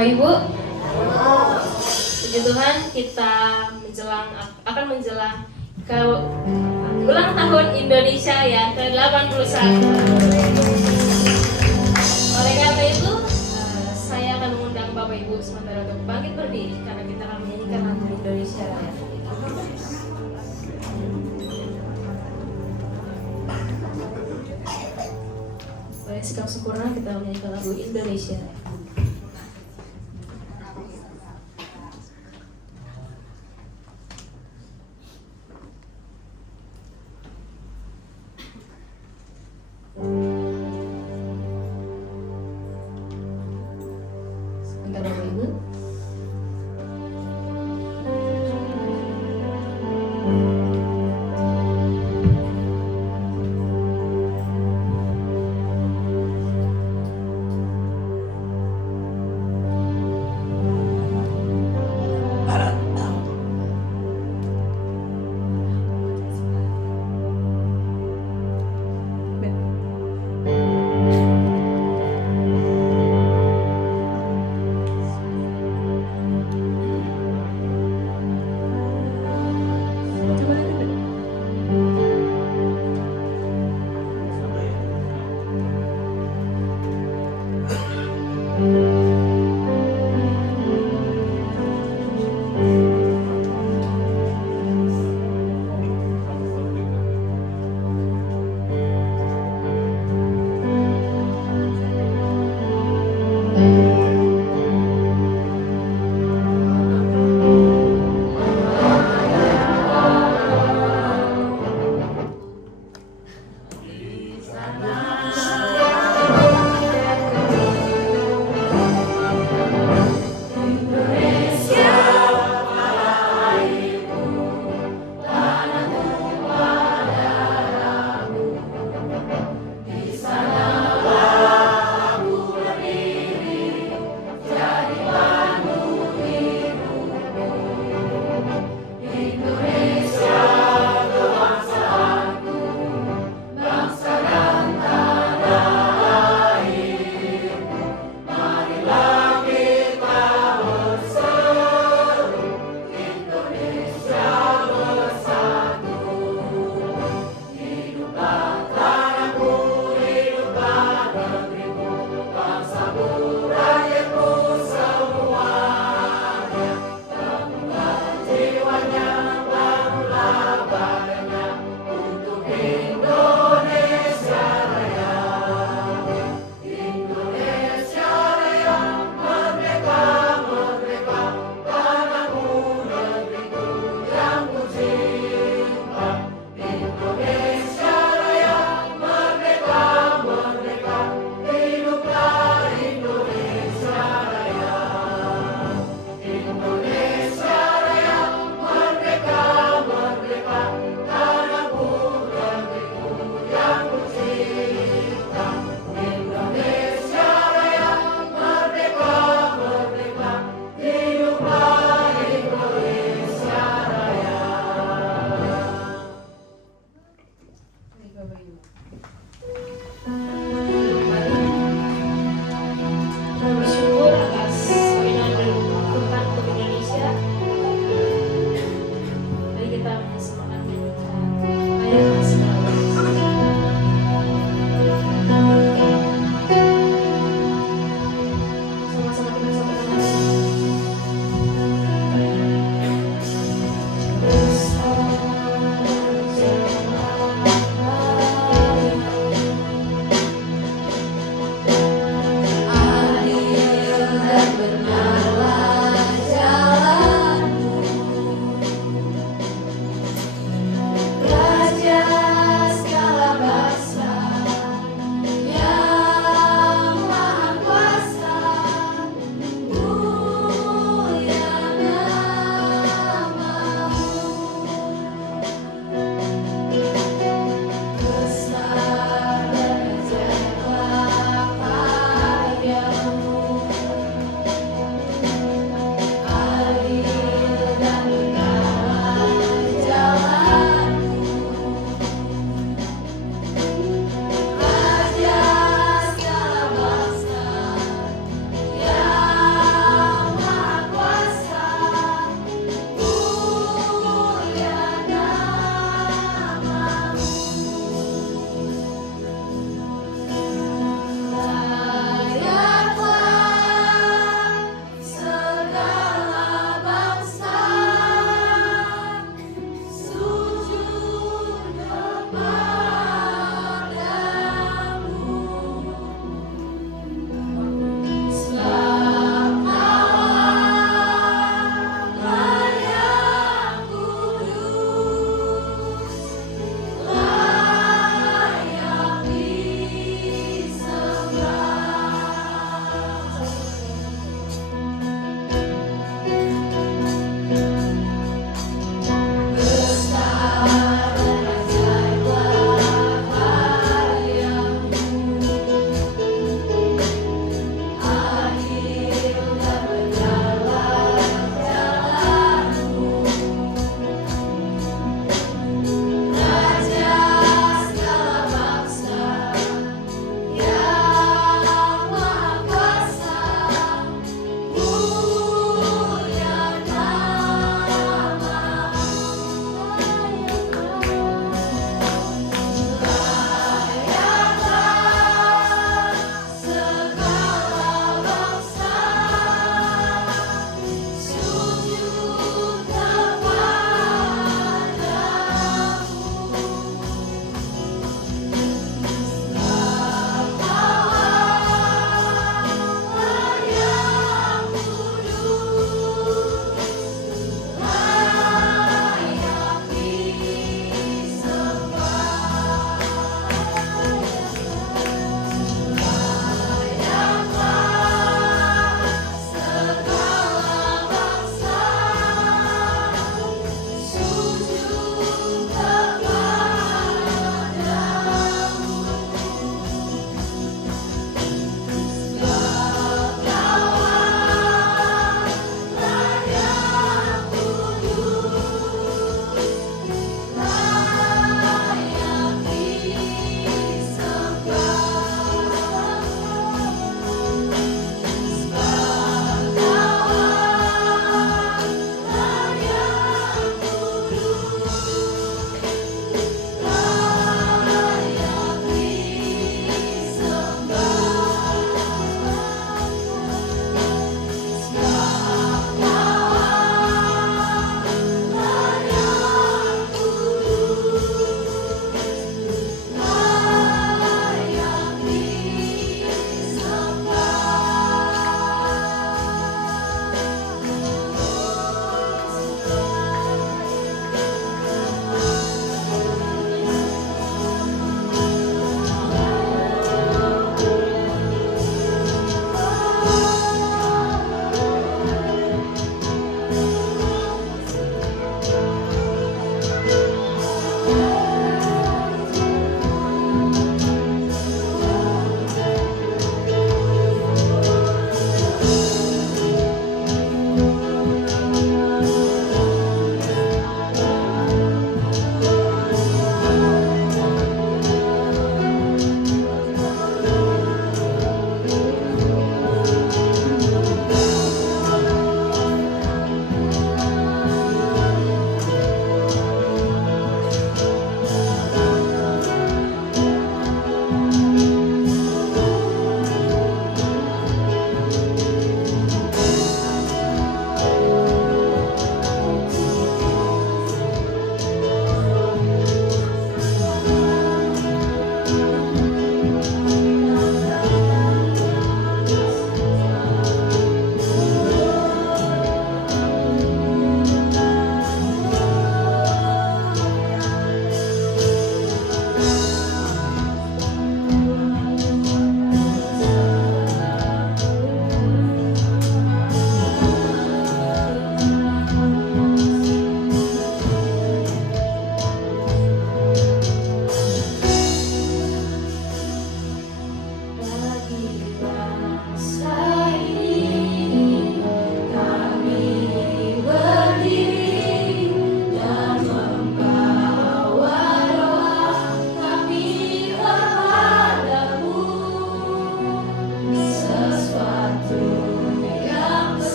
Ibu, puji Tuhan, kita akan menjelang ke ulang tahun Indonesia yang ke-81. Oleh karena itu, saya akan mengundang Bapak Ibu sementara untuk bangkit berdiri karena kita akan menyanyikan lagu Indonesia Raya. Boleh sikap sempurna kita menyanyikan lagu Indonesia Raya.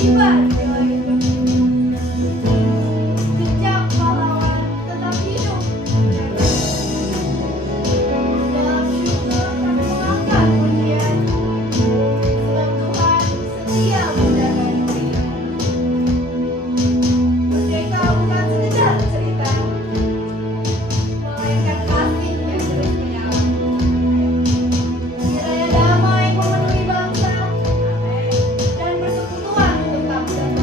tiba di langit bumi. Jejak pahlawan tetap hidup. Dalam syukur kami mengangkat pujian, sebab Tuhan setia menjaga dunia. Merdeka bukan sekedar cerita, melainkan kasih yang terus menyala. Kiranya damai memenuhi bangsa, dan persekutuan tetap serta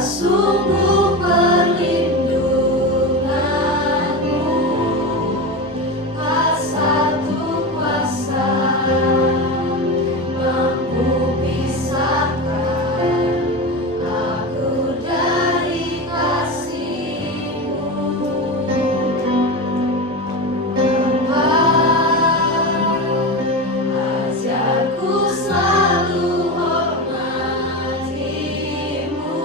sungguh perlindunganmu, Kau satu kuasa mampu pisahkan aku dari kasih-Mu. Ajarku selalu hormati-Mu.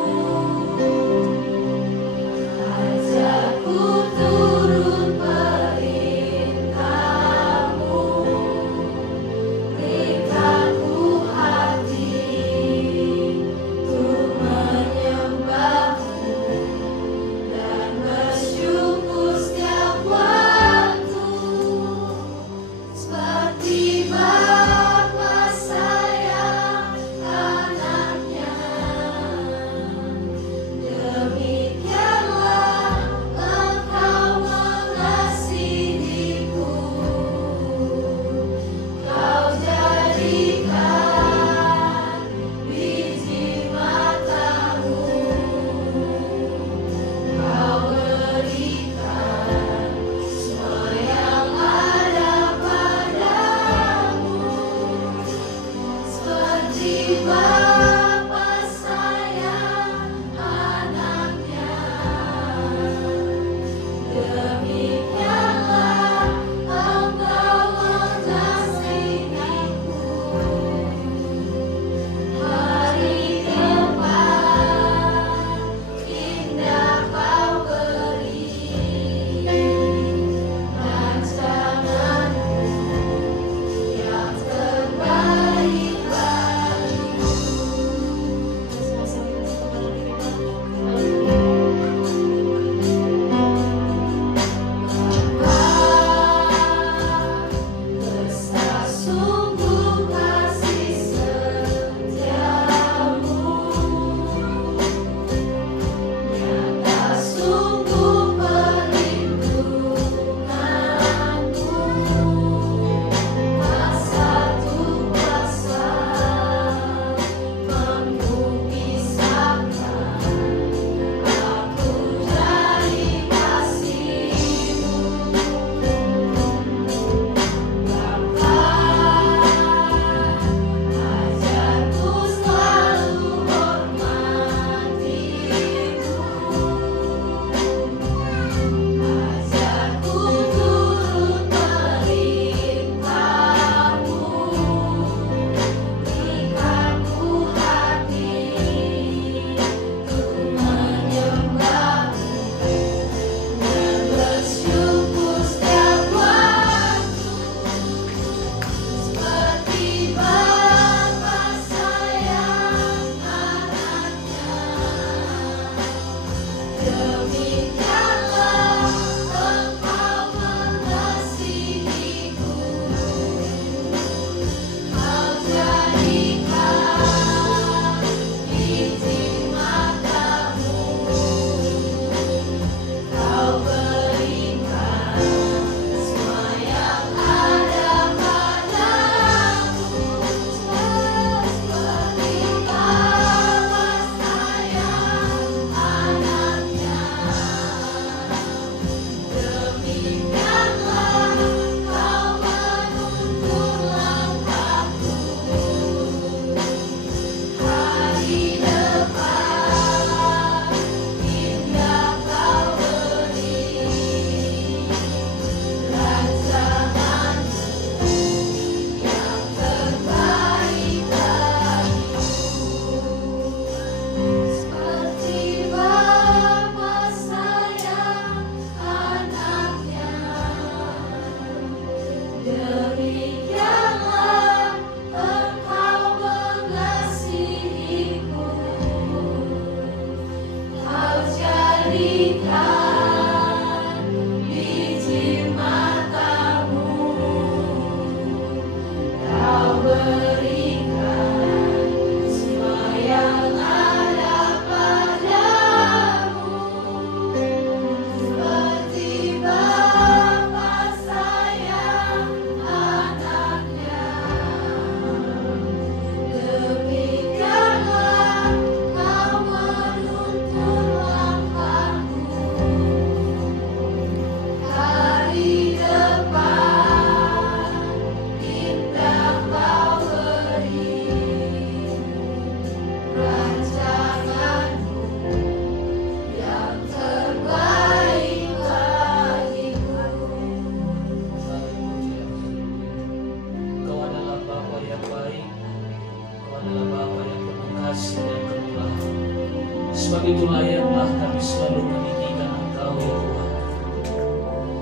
Sebab itu layaklah kami selalu meninggikan Engkau ya Tuhan.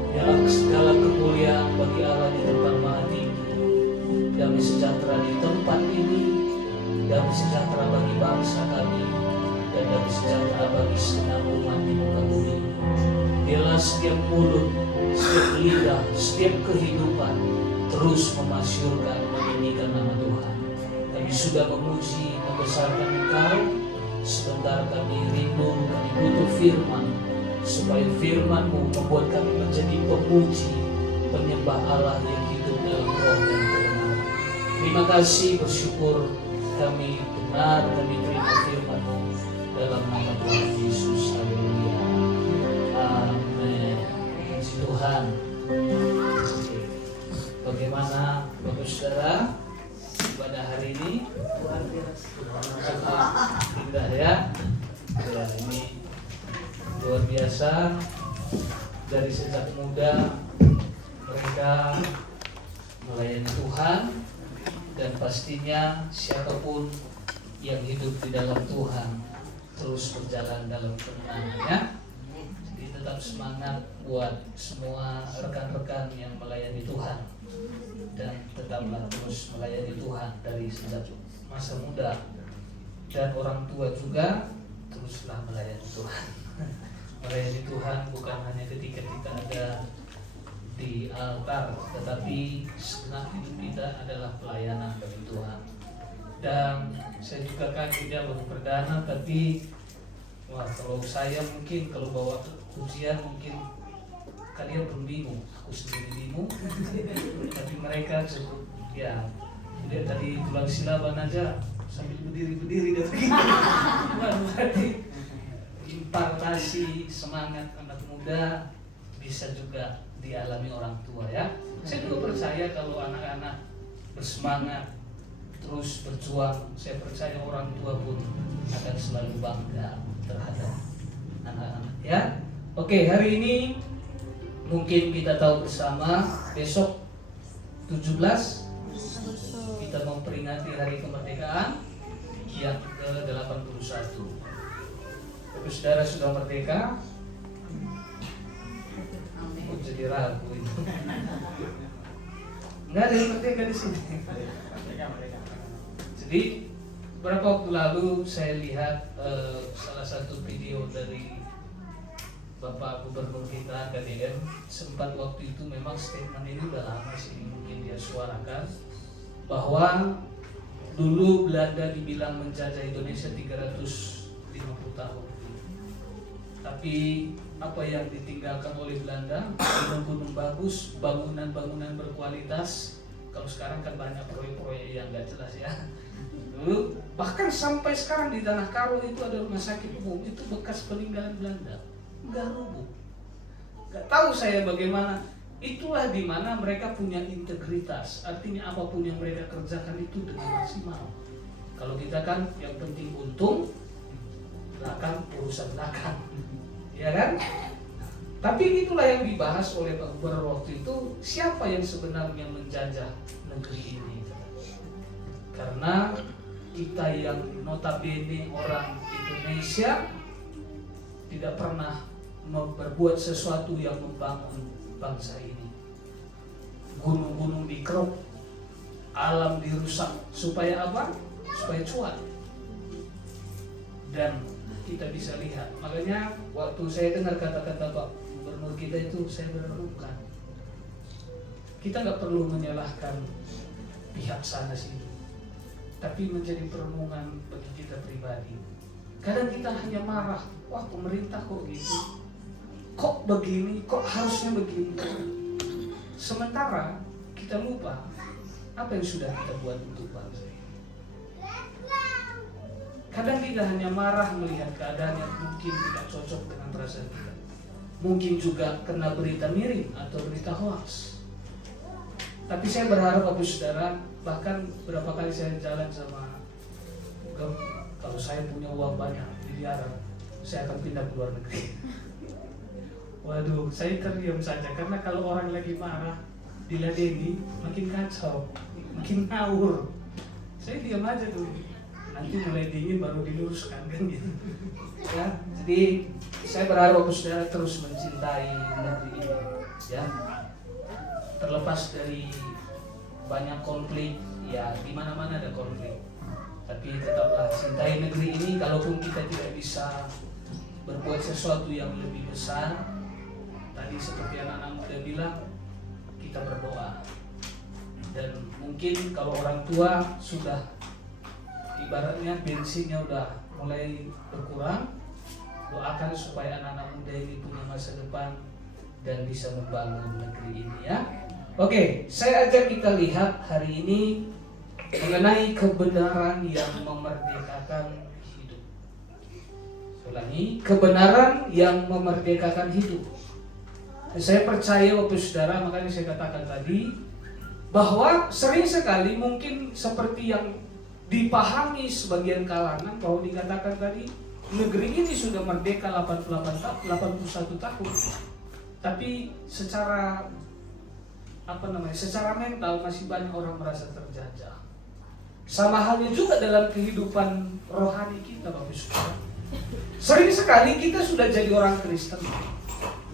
Biarlah segala kemuliaan bagi Allah di tempat maha tinggi. Damai sejahtera di tempat ini, damai sejahtera bagi bangsa kami, dan damai sejahtera bagi segenap umat di muka bumi. Biarlah setiap mulut, setiap lidah, setiap kehidupan terus memasyurkan, meninggikan nama Tuhan. Kami sudah memuji, membesarkan Engkau. Sebentar kami rindu, kami butuh firman, supaya firman-Mu membuat kami menjadi pemuji, penyembah Allah yang hidup dalam roh dan kebenaran. Terima kasih, bersyukur kami benar, kami terima firman-Mu dalam nama Tuhan Yesus. Haleluya. Amin. Puji Tuhan. Bagaimana Bapak Saudara pada hari ini? Indah ya. Ya, ini luar biasa. Dari sejak muda mereka melayani Tuhan, dan pastinya siapapun yang hidup di dalam Tuhan terus berjalan dalam kemenangan ya. Jadi tetap semangat buat semua rekan-rekan yang melayani Tuhan, dan tetaplah terus melayani Tuhan dari sejak masa muda, dan orang tua juga teruslah melayani Tuhan. Melayani Tuhan bukan hanya ketika kita ada di altar, tetapi segenap hidup kita adalah pelayanan bagi Tuhan. Dan saya juga kan tidak baru perdana, tapi wah, kalau saya mungkin kalau bawa ujian mungkin kalian belum bingung, aku sendiri bingung. Tapi mereka cukup ya, dia tadi tulang silaban aja sambil berdiri dan begini. Berarti impartasi semangat anak muda bisa juga dialami orang tua ya. Saya juga percaya kalau anak-anak bersemangat terus berjuang, saya percaya orang tua pun akan selalu bangga terhadap anak-anak ya. Oke, hari ini mungkin kita tahu bersama, besok 17 kita memperingati hari kemerdekaan yang ke-81. Bapak Saudara sudah merdeka? Oh, jadi ragu itu. Enggak ada yang merdeka di sini. Jadi beberapa waktu lalu saya lihat salah satu video dari Bapak Gubernur kita KDM. Sempat waktu itu memang statement ini udah lama sih mungkin dia suarakan, bahwa dulu Belanda dibilang menjajah Indonesia 350 tahun. Tapi apa yang ditinggalkan oleh Belanda, gunung-gunung bagus, bangunan-bangunan berkualitas. Kalau sekarang kan banyak proyek-proyek yang gak jelas ya. Dulu bahkan sampai sekarang di Tanah Karo itu ada rumah sakit umum, itu bekas peninggalan Belanda, nggak rubuh. Nggak tahu saya bagaimana. Itulah dimana mereka punya integritas. Artinya apapun yang mereka kerjakan itu dengan maksimal. Kalau kita kan yang penting untung, belakang urusan belakang, ya kan? Tapi itulah yang dibahas oleh Pak Gubernur waktu itu, siapa yang sebenarnya menjajah negeri ini? Karena kita yang notabene orang Indonesia tidak pernah berbuat sesuatu yang membangun bangsa ini. Gunung-gunung dikeruk, alam dirusak, supaya apa? Supaya cuan. Dan kita bisa lihat, makanya waktu saya dengar kata-kata Pak Gubernur kita itu, saya merenungkan, kita nggak perlu menyalahkan pihak sana sini, tapi menjadi perenungan bagi kita pribadi. Kadang kita hanya marah, wah pemerintah kok gitu, kok begini, kok harusnya begini. Sementara kita lupa apa yang sudah kita buat untuk bangsa ini. Kadang kita hanya marah melihat keadaan yang mungkin tidak cocok dengan perasaan kita. Mungkin juga kena berita miring atau berita hoax. Tapi saya berharap Bapak Saudara, bahkan berapa kali saya jalan sama kalau saya punya uang banyak miliaran, saya akan pindah ke luar negeri. Waduh, saya terdiam saja karena kalau orang lagi marah diladeni makin kacau, makin ngawur. Saya diam aja dulu. Nanti mulai dingin baru diluruskan kan gitu. Ya, jadi saya berharap Bapak Saudara terus mencintai negeri ini, ya. Terlepas dari banyak konflik, ya di mana-mana ada konflik. Tapi tetaplah cintai negeri ini. Kalaupun kita tidak bisa berbuat sesuatu yang lebih besar, tadi seperti anak-anak muda bilang, kita berdoa. Dan mungkin kalau orang tua sudah ibaratnya bensinnya udah mulai berkurang, doakan supaya anak-anak muda ini punya masa depan dan bisa membangun negeri ini, ya. Oke, saya ajak kita lihat hari ini mengenai kebenaran yang memerdekakan hidup. Ulangi, kebenaran yang memerdekakan hidup. Saya percaya Bapak Saudara, makanya saya katakan tadi bahwa sering sekali mungkin seperti yang dipahami sebagian kalangan bahwa dikatakan tadi negeri ini sudah merdeka 81 tahun, tapi secara secara mental masih banyak orang merasa terjajah. Sama halnya juga dalam kehidupan rohani kita, Bapak Saudara. Sering sekali kita sudah jadi orang Kristen,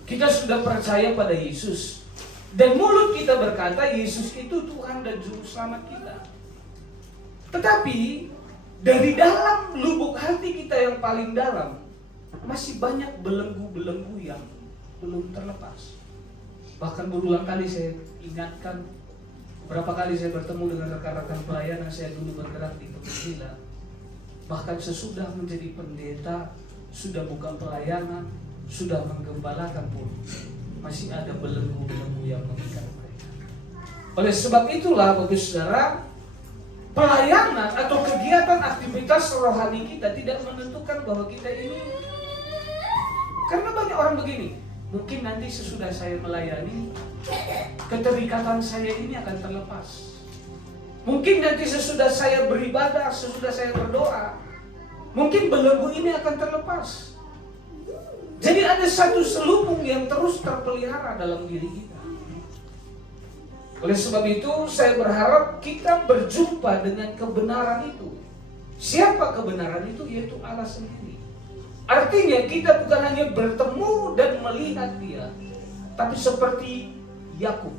kita sudah percaya pada Yesus, dan mulut kita berkata Yesus itu Tuhan dan Juru Selamat kita. Tetapi dari dalam lubuk hati kita yang paling dalam masih banyak belenggu-belenggu yang belum terlepas. Bahkan berulang kali saya ingatkan, berapa kali saya bertemu dengan rekan-rekan pelayanan saya dulu bergerak di penginjilan. Bahkan sesudah menjadi pendeta, sudah buka pelayanan, sudah menggembalakan pun, masih ada belenggu-belenggu yang mengikat mereka. Oleh sebab itulah Bapak Saudara, pelayanan atau kegiatan aktivitas rohani kita tidak menentukan bahwa kita ini, karena banyak orang begini, mungkin nanti sesudah saya melayani, keterikatan saya ini akan terlepas. Mungkin nanti sesudah saya beribadah, sesudah saya berdoa, mungkin belenggu ini akan terlepas. Jadi ada satu selubung yang terus terpelihara dalam diri kita. Oleh sebab itu saya berharap kita berjumpa dengan kebenaran itu. Siapa kebenaran itu? Yaitu Allah sendiri. Artinya kita bukan hanya bertemu dan melihat Dia, tapi seperti Yakub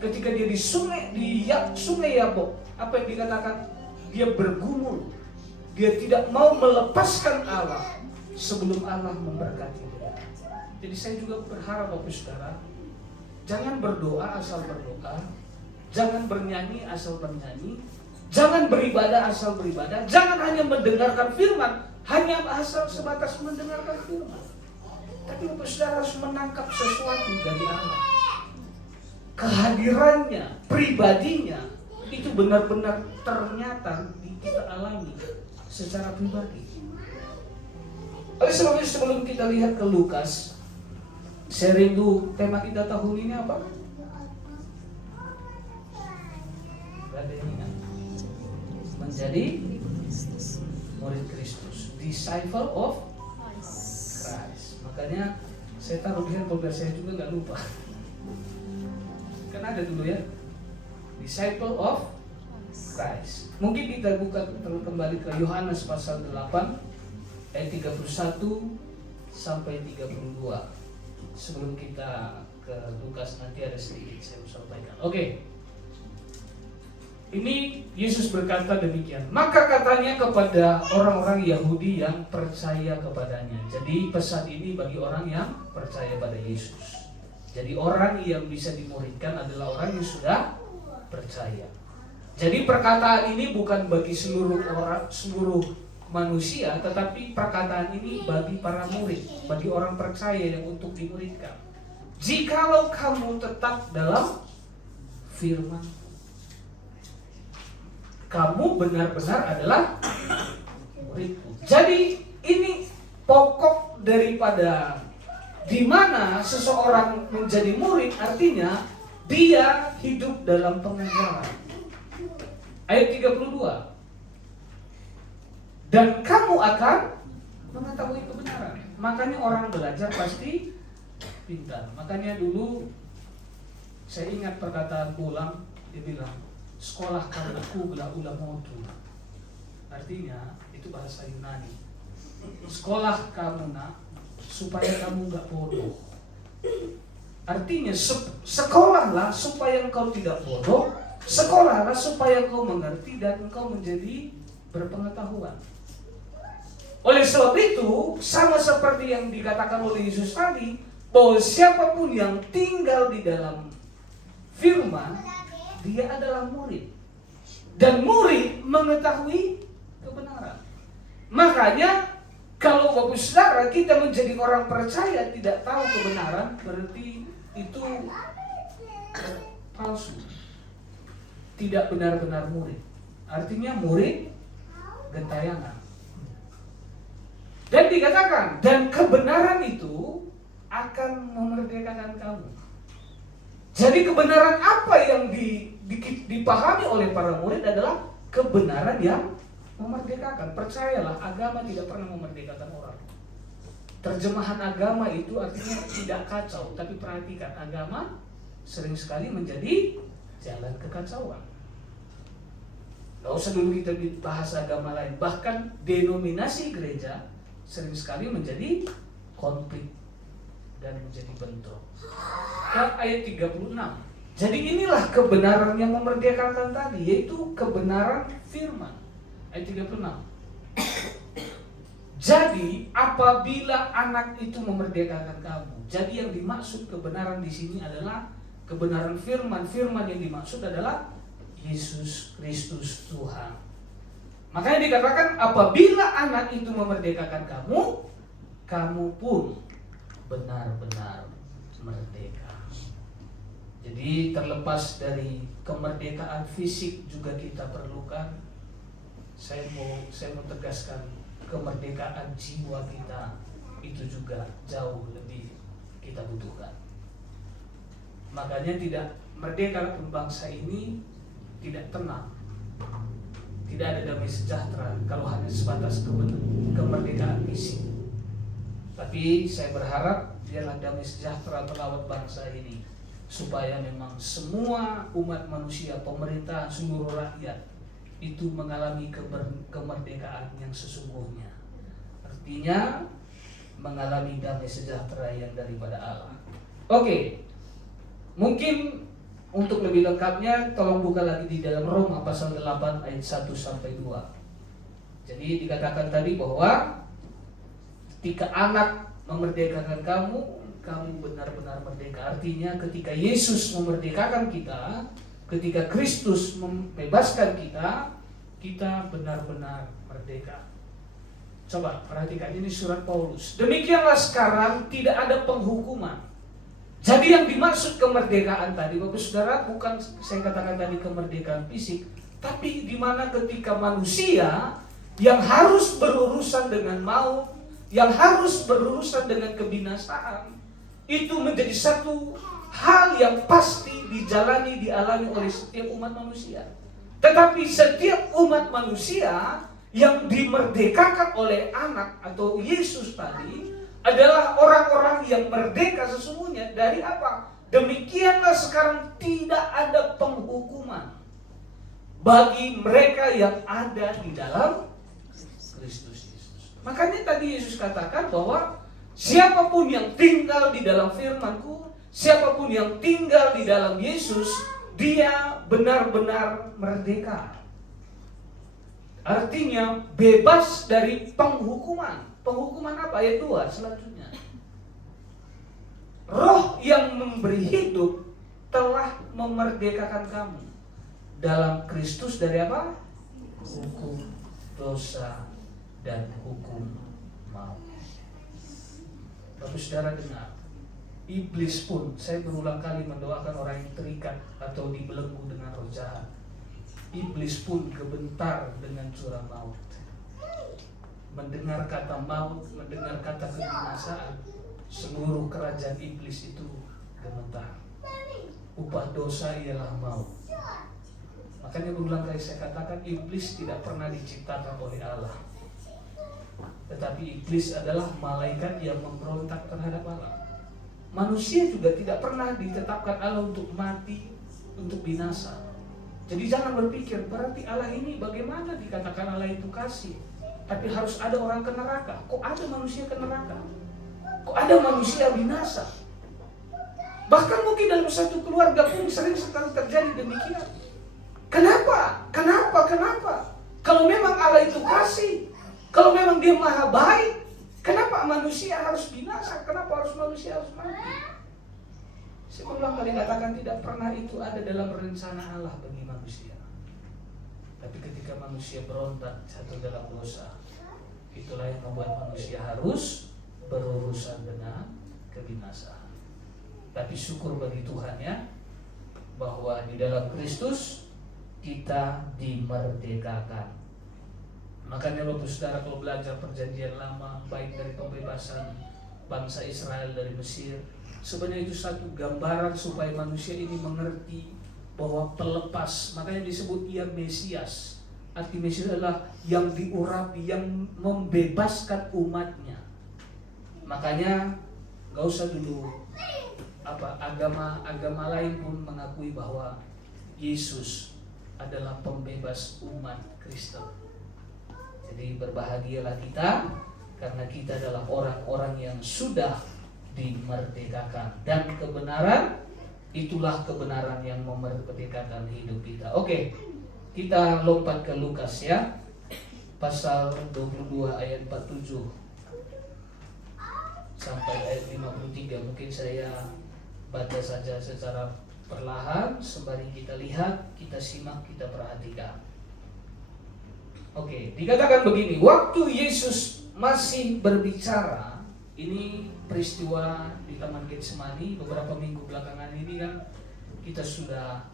ketika dia di sungai Yabok, apa yang dikatakan? Dia bergumul. Dia tidak mau melepaskan Allah sebelum Allah memberkati dia. Jadi saya juga berharap Bapak Saudara, jangan berdoa asal berdoa, jangan bernyanyi asal bernyanyi, jangan beribadah asal beribadah, jangan hanya mendengarkan firman, hanya asal sebatas mendengarkan firman. Tapi Bapak Saudara harus menangkap sesuatu dari Allah. Kehadirannya, pribadinya, itu benar-benar ternyata kita alami secara pribadi. Oleh sebab itu sebelum kita lihat ke Lukas, saya rindu tema kita tahun ini apa? Ada yang ingat? Menjadi murid Kristus, disciple of Christ. Makanya saya taruh di handphone biar saya juga nggak lupa. Kan ada dulu ya, disciple of Christ. Mungkin kita buka kembali ke Yohanes pasal 8 ayat 31 sampai 32. Sebelum kita ke Lukas nanti ada sedikit saya mau sampaikan. Oke. Ini Yesus berkata demikian. Maka katanya kepada orang-orang Yahudi yang percaya kepadanya. Jadi pesan ini bagi orang yang percaya pada Yesus. Jadi orang yang bisa dimuridkan adalah orang yang sudah percaya. Jadi perkataan ini bukan bagi seluruh manusia, tetapi perkataan ini bagi para murid, bagi orang percaya yang untuk dimuridkan. Jikalau kamu tetap dalam firman, kamu benar-benar adalah muridku. Jadi ini pokok daripada di mana seseorang menjadi murid, artinya dia hidup dalam pengajaran. Ayat 32. Dan kamu akan mengetahui kebenaran. Makanya orang belajar pasti pintar. Makanya dulu saya ingat perkataan Pulang, dia bilang, sekolahkan aku bila ulamotu. Artinya itu bahasa Yunani. sekolah kamu nak, supaya kamu nggak bodoh. Artinya sekolahlah supaya engkau tidak bodoh, sekolahlah supaya engkau mengerti dan engkau menjadi berpengetahuan. Oleh sebab itu, sama seperti yang dikatakan oleh Yesus tadi, bahwa siapapun yang tinggal di dalam firman, dia adalah murid. Dan murid mengetahui kebenaran. Makanya kalau Bapak Saudara kita menjadi orang percaya tidak tahu kebenaran, berarti itu palsu. Tidak benar-benar murid. Artinya murid gentayangan. Dan dikatakan, dan kebenaran itu akan memerdekakan kamu. Jadi kebenaran apa yang dipahami oleh para murid adalah kebenaran yang memerdekakan. Percayalah, agama tidak pernah memerdekakan orang. Terjemahan agama itu artinya tidak kacau, tapi perhatikan, agama sering sekali menjadi jalan kekacauan. Gak usah dulu kita bahas agama lain, bahkan denominasi gereja sering sekali menjadi konflik dan menjadi bentrok. Ayat 36. Jadi inilah kebenaran yang memerdekakan tadi, yaitu kebenaran firman. Ayat 36. Jadi apabila anak itu memerdekakan kamu, jadi yang dimaksud kebenaran di sini adalah kebenaran firman. Firman yang dimaksud adalah Yesus Kristus Tuhan. Makanya dikatakan apabila anak itu memerdekakan kamu, kamu pun benar-benar merdeka. Jadi terlepas dari kemerdekaan fisik juga kita perlukan. Saya mau tegaskan, kemerdekaan jiwa kita itu juga jauh lebih kita butuhkan. Makanya tidak merdeka pun bangsa ini tidak tenang, tidak ada damai sejahtera kalau hanya sebatas kemerdekaan fisik. Tapi saya berharap biarlah damai sejahtera melawat bangsa ini, supaya memang semua umat manusia, pemerintah, seluruh rakyat itu mengalami kemerdekaan yang sesungguhnya. Artinya mengalami damai sejahtera yang daripada Allah. Oke. Mungkin untuk lebih lengkapnya tolong buka lagi di dalam Roma pasal 8 ayat 1 sampai 2. Jadi dikatakan tadi bahwa ketika anak memerdekakan kamu, kamu benar-benar merdeka. Artinya ketika Yesus memerdekakan kita, ketika Kristus membebaskan kita, kita benar-benar merdeka. Coba perhatikan, ini surat Paulus. Demikianlah sekarang tidak ada penghukuman. Jadi yang dimaksud kemerdekaan tadi, Bapak Saudara, bukan saya katakan tadi kemerdekaan fisik, tapi di mana ketika manusia yang harus berurusan dengan maut, yang harus berurusan dengan kebinasaan, itu menjadi satu hal yang pasti dialami oleh setiap umat manusia. Tetapi setiap umat manusia yang dimerdekakan oleh anak atau Yesus tadi adalah orang-orang yang merdeka sesungguhnya dari apa? Demikianlah sekarang tidak ada penghukuman bagi mereka yang ada di dalam Kristus Yesus. Makanya tadi Yesus katakan bahwa siapapun yang tinggal di dalam firman-Ku, siapapun yang tinggal di dalam Yesus, dia benar-benar merdeka. Artinya bebas dari penghukuman. Penghukuman apa? Ayat 2 selanjutnya. Roh yang memberi hidup telah memerdekakan kamu dalam Kristus dari apa? Hukum dosa dan hukum maut. Bapak Saudara dengar, iblis pun, saya berulang kali mendoakan orang yang terikat atau dibelenggu dengan roh jahat. Iblis pun gemetar dengan suara maut. Mendengar kata maut, mendengar kata kebinasaan, seluruh kerajaan iblis itu gemetar. Upah dosa ialah maut. Makanya berulang kali saya katakan, iblis tidak pernah diciptakan oleh Allah. Tetapi iblis adalah malaikat yang memberontak terhadap Allah. Manusia juga tidak pernah ditetapkan Allah untuk mati, untuk binasa. Jadi jangan berpikir berarti Allah ini bagaimana dikatakan Allah itu kasih. tapi harus ada orang ke neraka. Kok ada manusia ke neraka? Kok ada manusia binasa? Bahkan mungkin dalam satu keluarga pun sering sekali terjadi demikian. Kenapa? Kalau memang Allah itu kasih, kalau memang Dia maha baik, kenapa manusia harus binasa? Kenapa manusia harus mati? Saya ulang kali katakan, tidak pernah itu ada dalam rencana Allah bagi manusia. Tapi ketika manusia berontak jatuh dalam dosa, itulah yang membuat manusia harus berurusan dengan kebinasaan. Tapi syukur bagi Tuhan ya, bahwa di dalam Kristus kita dimerdekakan. Makanya Bapak Saudara kalau belajar perjanjian lama, baik dari pembebasan bangsa Israel dari Mesir, sebenarnya itu satu gambaran supaya manusia ini mengerti bahwa pelepas, makanya disebut ia Mesias. Arti Mesias adalah yang diurapi, yang membebaskan umatnya. Makanya gak usah dulu agama lain pun mengakui bahwa Yesus adalah pembebas umat Kristen. Jadi berbahagialah kita karena kita adalah orang-orang yang sudah dimerdekakan, dan kebenaran itulah kebenaran yang memerdekakan hidup kita. Oke, kita lompat ke Lukas ya, pasal 22 ayat 47 sampai ayat 53. Mungkin saya baca saja secara perlahan sembari kita lihat, kita simak, kita perhatikan. Oke, dikatakan begini, waktu Yesus masih berbicara, ini peristiwa di Taman Getsemani. Beberapa minggu belakangan ini kan kita sudah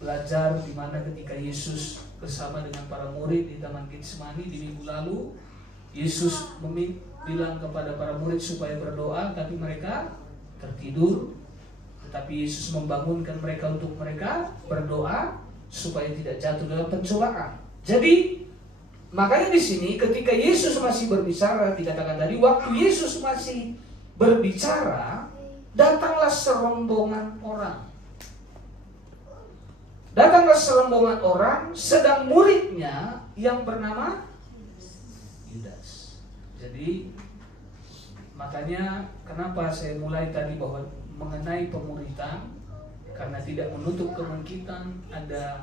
belajar di mana ketika Yesus bersama dengan para murid di Taman Getsemani di minggu lalu, Yesus bilang kepada para murid supaya berdoa, tapi mereka tertidur. Tetapi Yesus membangunkan mereka untuk mereka berdoa supaya tidak jatuh dalam pencobaan. Jadi makanya di sini ketika Yesus masih berbicara, dikatakan tadi waktu Yesus masih berbicara, datanglah serombongan orang. Datanglah serombongan orang, sedang muridnya yang bernama Yudas. Jadi makanya kenapa saya mulai tadi bahwa mengenai pemuritan, karena tidak menutup kemungkinan ada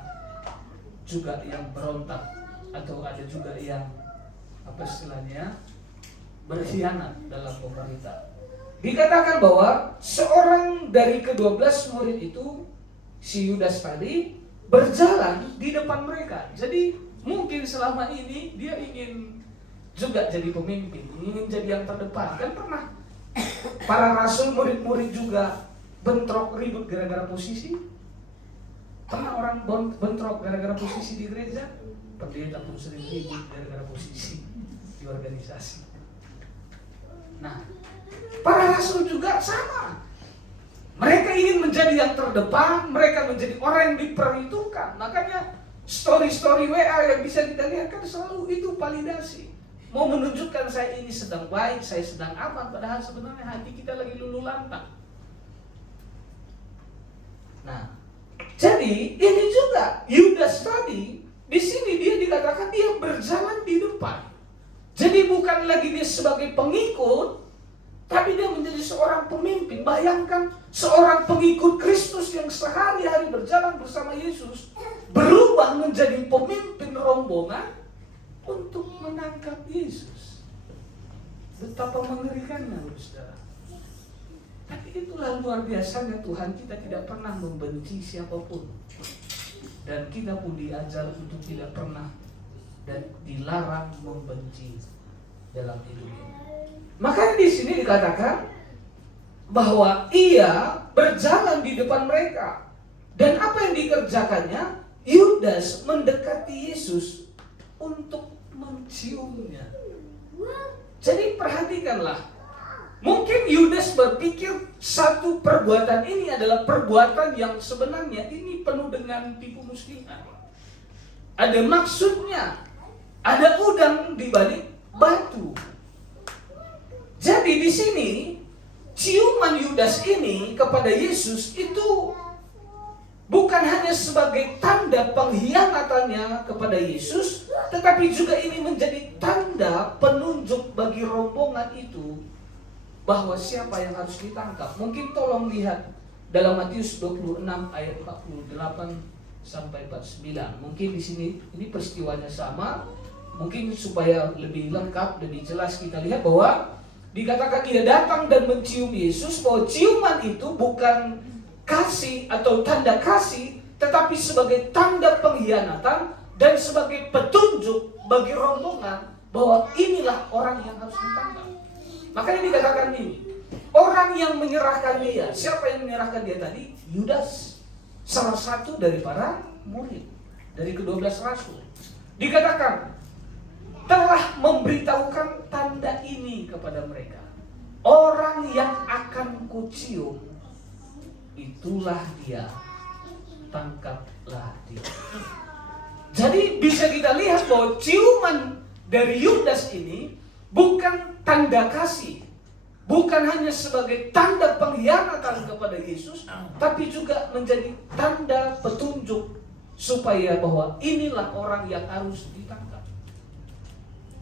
juga yang berontak atau ada juga yang berkhianat dalam pemerintah. Dikatakan bahwa seorang dari ke-12 murid itu, si Yudas tadi, berjalan di depan mereka. Jadi mungkin selama ini dia ingin juga jadi pemimpin, ingin jadi yang terdepan. Kan pernah para rasul, murid-murid juga bentrok ribut gara-gara posisi. Pernah orang bentrok gara-gara posisi di gereja? Pendeta pun sering ribut gara-gara posisi di organisasi. Nah, para rasul juga sama. Mereka ingin menjadi yang terdepan, mereka menjadi orang yang diperhitungkan. Makanya story-story WA yang bisa kita lihat kan selalu itu validasi. Mau menunjukkan saya ini sedang baik, saya sedang aman, padahal sebenarnya hati kita lagi luluh lantang. Nah, jadi ini juga Yudas tadi, di sini dia dikatakan dia berjalan di depan. Jadi bukan lagi dia sebagai pengikut, tapi dia menjadi seorang pemimpin. Bayangkan seorang pengikut Kristus yang sehari-hari berjalan bersama Yesus, berubah menjadi pemimpin rombongan untuk menangkap Yesus. Betapa mengerikannya, saudara. Tapi itulah luar biasanya Tuhan, kita tidak pernah membenci siapapun. Dan kita pun diajar untuk tidak pernah dan dilarang membenci dalam hidup ini. Makanya di sini dikatakan bahwa ia berjalan di depan mereka. Dan apa yang dikerjakannya? Yudas mendekati Yesus untuk menciumnya. Jadi perhatikanlah. Mungkin Yudas berpikir satu perbuatan ini adalah perbuatan yang sebenarnya ini penuh dengan tipu muslihat. Ada maksudnya, ada udang di balik batu. Jadi di sini ciuman Yudas ini kepada Yesus itu bukan hanya sebagai tanda pengkhianatannya kepada Yesus, tetapi juga ini menjadi tanda penunjuk bagi rombongan itu bahwa siapa yang harus ditangkap. Mungkin tolong lihat dalam Matius 26 ayat 48 sampai 49. Mungkin di sini ini peristiwanya sama. Mungkin supaya lebih lengkap, lebih jelas kita lihat bahwa dikatakan dia datang dan mencium Yesus, bahwa ciuman itu bukan kasih atau tanda kasih, tetapi sebagai tanda pengkhianatan dan sebagai petunjuk bagi rombongan bahwa inilah orang yang harus ditangkap. Makanya dikatakan ini, orang yang menyerahkan dia. Siapa yang menyerahkan dia tadi? Yudas, salah satu dari para murid, dari ke-12 rasul. Dikatakan telah memberitahukan tanda ini kepada mereka. Orang yang akan kucium, itulah dia, tangkaplah dia. Jadi bisa kita lihat bahwa ciuman dari Yudas ini bukan tanda kasih, bukan hanya sebagai tanda pengkhianatan kepada Yesus, tapi juga menjadi tanda petunjuk supaya bahwa inilah orang yang harus ditangkap.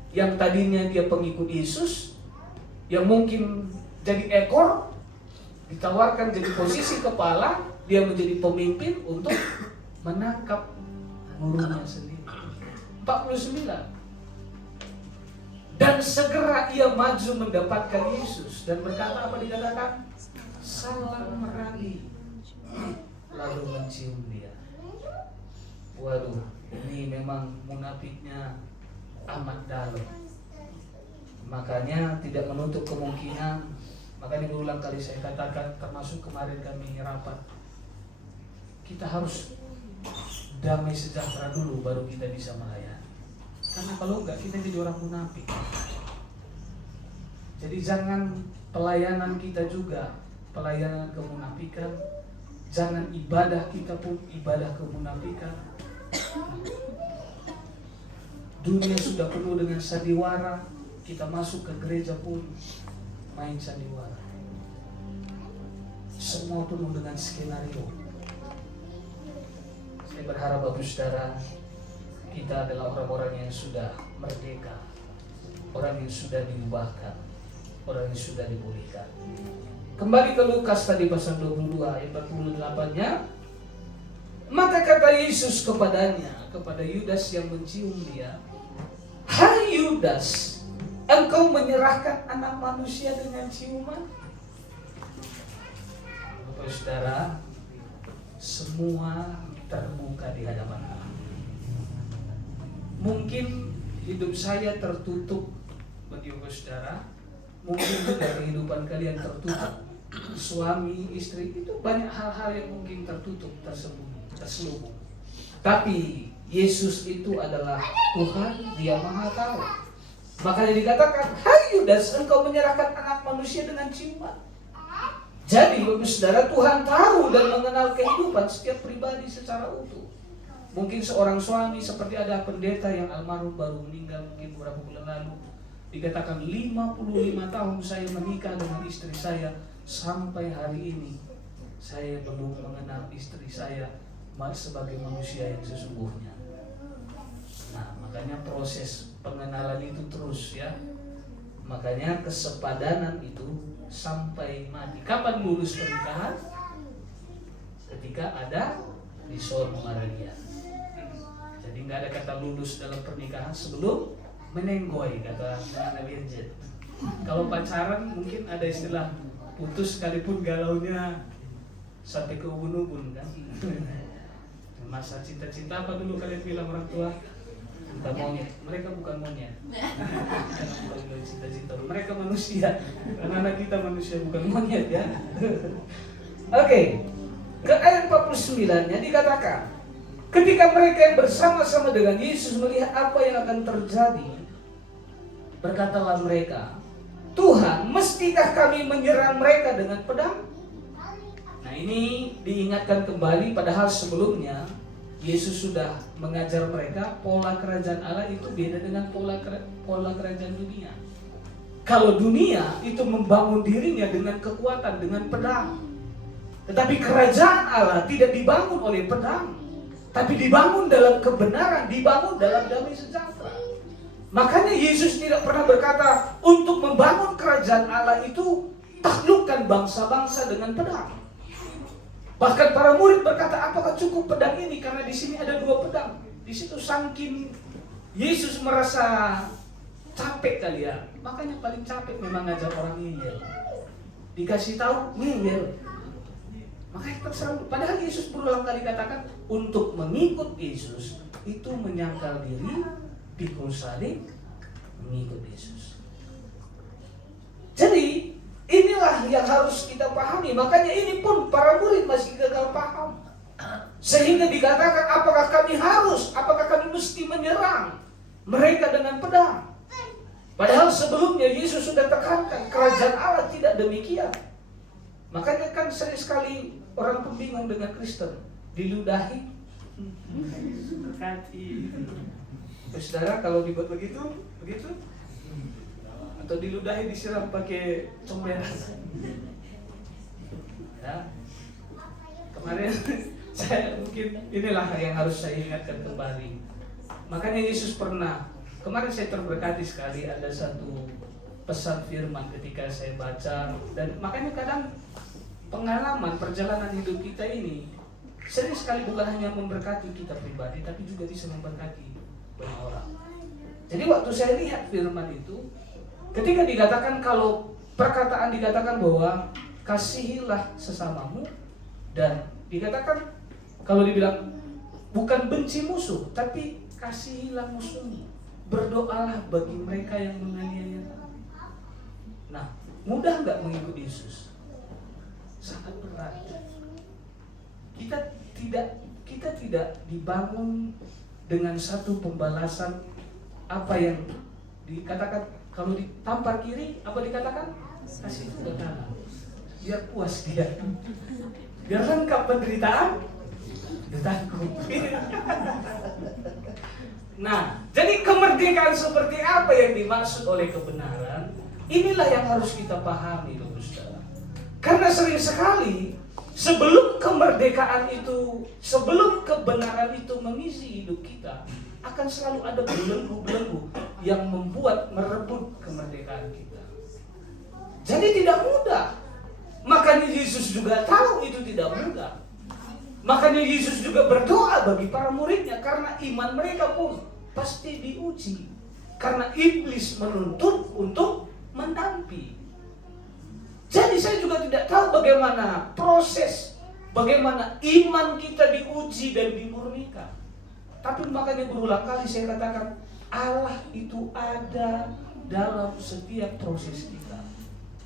Yang tadinya dia pengikut Yesus, yang mungkin jadi ekor, ditawarkan jadi posisi kepala, dia menjadi pemimpin untuk menangkap gurunya sendiri. 49. Dan segera ia maju mendapatkan Yesus dan berkata, apa dikatakan? Salam merali. Lalu mencium dia. Waduh, ini memang munafiknya amat dalam. Makanya tidak menutup kemungkinan. Makanya berulang kali saya katakan, termasuk kemarin kami rapat, kita harus damai sejahtera dulu baru kita bisa melayani. Karena kalau enggak kita jadi orang munafik. Jadi jangan pelayanan kita juga pelayanan kemunafikan. Jangan ibadah kita pun ibadah kemunafikan. Dunia sudah penuh dengan sandiwara, kita masuk ke gereja pun main sandiwara. Semua penuh dengan skenario. Saya berharap Bapak Saudara, kita adalah orang-orang yang sudah merdeka, orang yang sudah diubahkan, orang yang sudah dipulihkan. Kembali ke Lukas tadi pasal 22 ayat 48-nya. Maka kata Yesus kepadanya, kepada Yudas yang mencium dia, "Hai Yudas, engkau menyerahkan anak manusia dengan ciuman?" Bapak Saudara, semua terbuka di hadapan Allah. Mungkin hidup saya tertutup bagi Bapak Saudara, mungkin juga kehidupan kalian tertutup. Suami, istri, itu banyak hal-hal yang mungkin tertutup, terselubung. Tapi Yesus itu adalah Tuhan, Dia Maha Tahu. Makanya dikatakan, "Hai Yudas, engkau menyerahkan anak manusia dengan ciuman." Jadi Bapak Saudara, Tuhan tahu dan mengenal kehidupan setiap pribadi secara utuh. Mungkin seorang suami, seperti ada pendeta yang almarhum baru meninggal mungkin beberapa bulan lalu, dikatakan 55 tahun saya menikah dengan istri saya, sampai hari ini saya belum mengenal istri saya sebagai manusia yang sesungguhnya. Nah, makanya proses pengenalan itu terus ya. Makanya kesepadanan itu sampai mati. Kapan lulus pernikahan? Ketika ada disor maragia. Jadi nggak ada kata lulus dalam pernikahan sebelum menenggoy, kata Nabi Jet. Kalau pacaran mungkin ada istilah putus sekalipun galaunya sampai ke ubun-ubun kan. Masa cinta-cinta apa dulu kalian bilang orang tua? Cinta monyet. Mereka bukan monyet. Cinta-cinta. Mereka manusia. Anak-anak kita manusia bukan monyet ya. Oke. Ke ayat 49-nya dikatakan, ketika mereka yang bersama-sama dengan Yesus melihat apa yang akan terjadi, berkatalah mereka, "Tuhan, mestikah kami menyerang mereka dengan pedang?" Nah, ini diingatkan kembali, padahal sebelumnya Yesus sudah mengajar mereka pola kerajaan Allah itu beda dengan pola kerajaan dunia. Kalau dunia itu membangun dirinya dengan kekuatan, dengan pedang. Tetapi kerajaan Allah tidak dibangun oleh pedang. tapi dibangun dalam kebenaran, dibangun dalam damai sejahtera. Makanya Yesus tidak pernah berkata untuk membangun kerajaan Allah itu taklukkan bangsa-bangsa dengan pedang. Bahkan para murid berkata, apakah cukup pedang ini? Karena di sini ada 2 pedang. Di situ saking Yesus merasa capek kali ya. Makanya paling capek memang ngajar orang ngeyel. Dikasih tahu ngeyel. Makanya terserah. Padahal Yesus berulang kali katakan untuk mengikut Yesus itu menyangkal diri, pikul salib, mengikut Yesus. Jadi inilah yang harus kita pahami. Makanya ini pun para murid masih gagal paham. Sehingga dikatakan apakah kami mesti menyerang mereka dengan pedang. Padahal sebelumnya Yesus sudah tekankan kerajaan Allah tidak demikian. Makanya kan sering sekali orang pun bingung dengan Kristen. Diludahi berkati. Saudara kalau dibuat begitu atau diludahi disiram pakai comberan. Ya. Kemarin saya mungkin inilah yang harus saya ingatkan kembali. Makanya Yesus pernah, kemarin saya terberkati sekali ada satu pesan firman ketika saya baca, dan makanya kadang pengalaman perjalanan hidup kita ini sering sekali bukan hanya memberkati kita pribadi, tapi juga bisa memberkati banyak orang. Jadi waktu saya lihat firman itu, ketika dikatakan kalau perkataan dikatakan bahwa kasihilah sesamamu, dan dikatakan kalau dibilang bukan benci musuh, tapi kasihilah musuhmu, berdoalah bagi mereka yang menganiaya kamu. Nah, mudah nggak mengikut Yesus? Sangat berat. Kita tidak dibangun dengan satu pembalasan apa yang dikatakan kalau ditampar kiri, apa dikatakan? Kasih ke kanan. Biar puas dia. Biar lengkap penderitaan, ditanggung. Nah, jadi kemerdekaan seperti apa yang dimaksud oleh kebenaran? Inilah yang harus kita pahami, saudara. Karena sering sekali sebelum kemerdekaan itu, sebelum kebenaran itu mengisi hidup kita, akan selalu ada belenggu-belenggu yang membuat merebut kemerdekaan kita. Jadi tidak mudah. Makanya Yesus juga tahu itu tidak mudah. Makanya Yesus juga berdoa bagi para muridnya, karena iman mereka pun pasti diuji. Karena iblis menuntut untuk menampi. Jadi saya juga tidak tahu bagaimana proses, bagaimana iman kita diuji dan dimurnikan. Tapi makanya berulang kali saya katakan, Allah itu ada dalam setiap proses kita.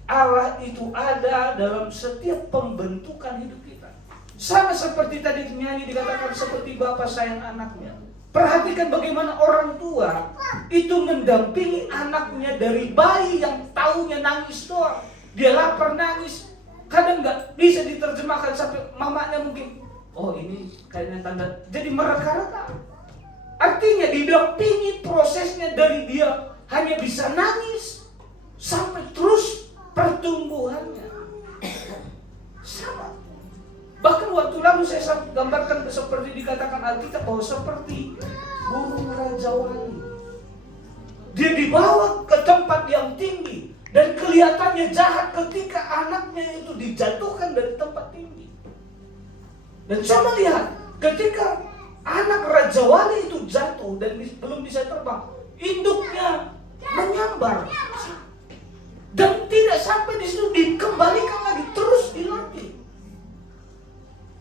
Allah itu ada dalam setiap pembentukan hidup kita. Sama seperti tadi nyanyi dikatakan seperti bapak sayang anaknya. Perhatikan bagaimana orang tua itu mendampingi anaknya dari bayi yang taunya nangis doang. Dia lapar nangis, kadang nggak bisa diterjemahkan sampai mamanya mungkin, oh ini kayaknya tanda, jadi mereka-reka. Artinya didampingi prosesnya dari dia hanya bisa nangis sampai terus pertumbuhannya. Sama. Bahkan waktu lalu saya gambarkan seperti dikatakan Alkitab bahwa seperti burung raja wali. Dia dibawa ke tempat yang tinggi dan kelihatannya jahat ketika anaknya itu dijatuhkan dari tempat tinggi. Dan coba lihat, ketika anak raja wali itu jatuh dan belum bisa terbang, induknya menyambar. Dan tidak sampai di situ, dikembalikan lagi, terus dilatih.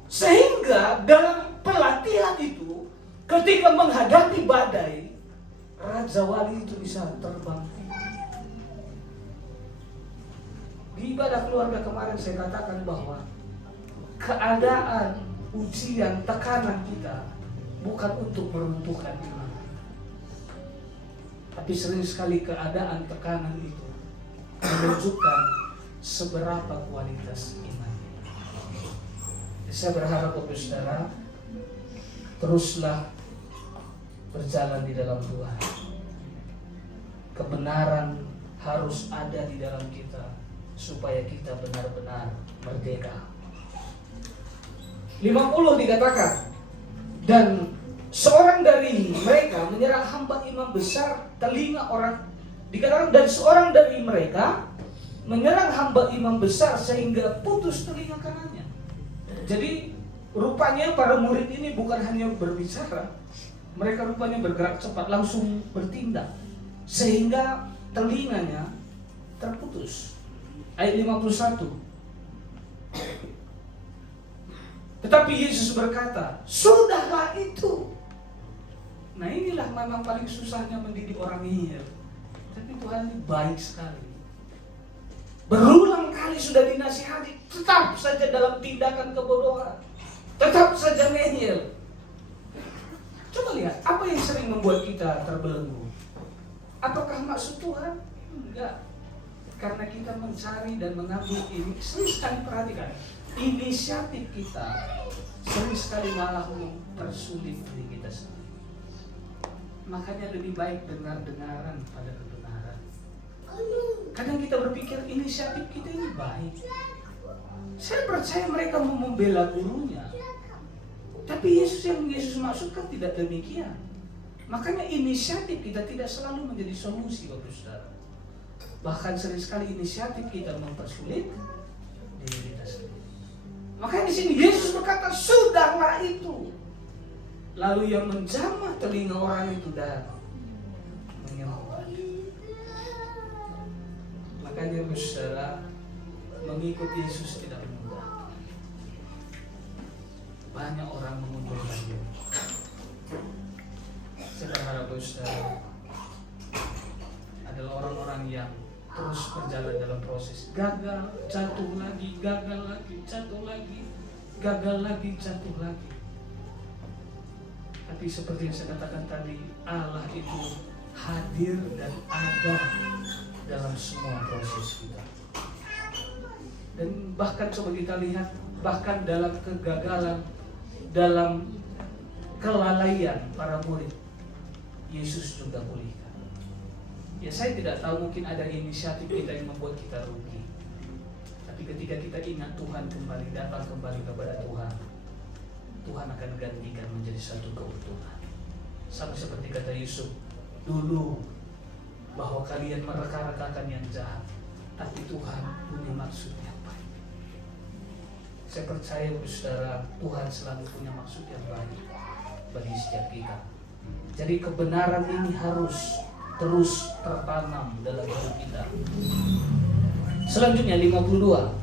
Sehingga dalam pelatihan itu, ketika menghadapi badai, raja wali itu bisa terbang. Di ibadah keluarga kemarin saya katakan bahwa keadaan, ujian, tekanan kita bukan untuk meruntuhkan iman. Tapi sering sekali keadaan, tekanan itu menunjukkan seberapa kualitas iman. Saya berharap Bapak Saudara teruslah berjalan di dalam Tuhan. Kebenaran harus ada di dalam kita supaya kita benar-benar merdeka. 50 dikatakan, Dan seorang dari mereka menyerang hamba imam besar telinga orang. Dikatakan dan seorang dari mereka menyerang hamba imam besar sehingga putus telinga kanannya. Jadi rupanya para murid ini bukan hanya berbicara, mereka rupanya bergerak cepat, langsung bertindak sehingga telinganya terputus. Ayat 51. Tetapi Yesus berkata, sudahlah itu. Nah inilah memang paling susahnya mendidik orang ngeyel. Tapi Tuhan ini baik sekali. Berulang kali sudah dinasihati, tetap saja dalam tindakan kebodohan, tetap saja ngeyel. Coba lihat, apa yang sering membuat kita terbelenggu? Apakah maksud Tuhan? Enggak. Karena kita mencari dan mengambil ini. Sering sekali perhatikan, inisiatif kita sering sekali malah mempersulit diri kita sendiri. Makanya lebih baik dengar-dengaran pada kebenaran. Kadang kita berpikir inisiatif kita ini baik. Saya percaya mereka mau membela gurunya. Tapi yang Yesus maksudkan tidak demikian. Makanya inisiatif kita tidak selalu menjadi solusi, Bapak Saudara. Bahkan sering sekali inisiatif kita mempersulit diri kita sendiri. Makanya di sini Yesus berkata, sudahlah itu. Lalu yang menjamah telinga orang itu datang menyembuhkan. Makanya Saudara, mengikut Yesus tidak mudah. Banyak orang mengundurkan diri. Saya berharap Saudara adalah orang-orang yang terus berjalan dalam proses. Gagal, jatuh lagi, gagal lagi, jatuh lagi, gagal lagi, jatuh lagi. Tapi seperti yang saya katakan tadi, Allah itu hadir dan ada dalam semua proses kita. Dan bahkan coba kita lihat, bahkan dalam kegagalan, dalam kelalaian para murid, Yesus juga pulihkan. Ya saya tidak tahu, mungkin ada inisiatif kita yang membuat kita rugi. Tapi ketika kita ingat Tuhan kembali, datang kembali kepada Tuhan, Tuhan akan gantikan menjadi satu keuntungan. Sama seperti kata Yusuf dulu, bahwa kalian mereka-rekakan yang jahat, tapi Tuhan punya maksud yang baik. Saya percaya Saudara, Tuhan selalu punya maksud yang baik bagi setiap kita. Jadi kebenaran ini harus terus tertanam dalam hidup kita. Selanjutnya 52.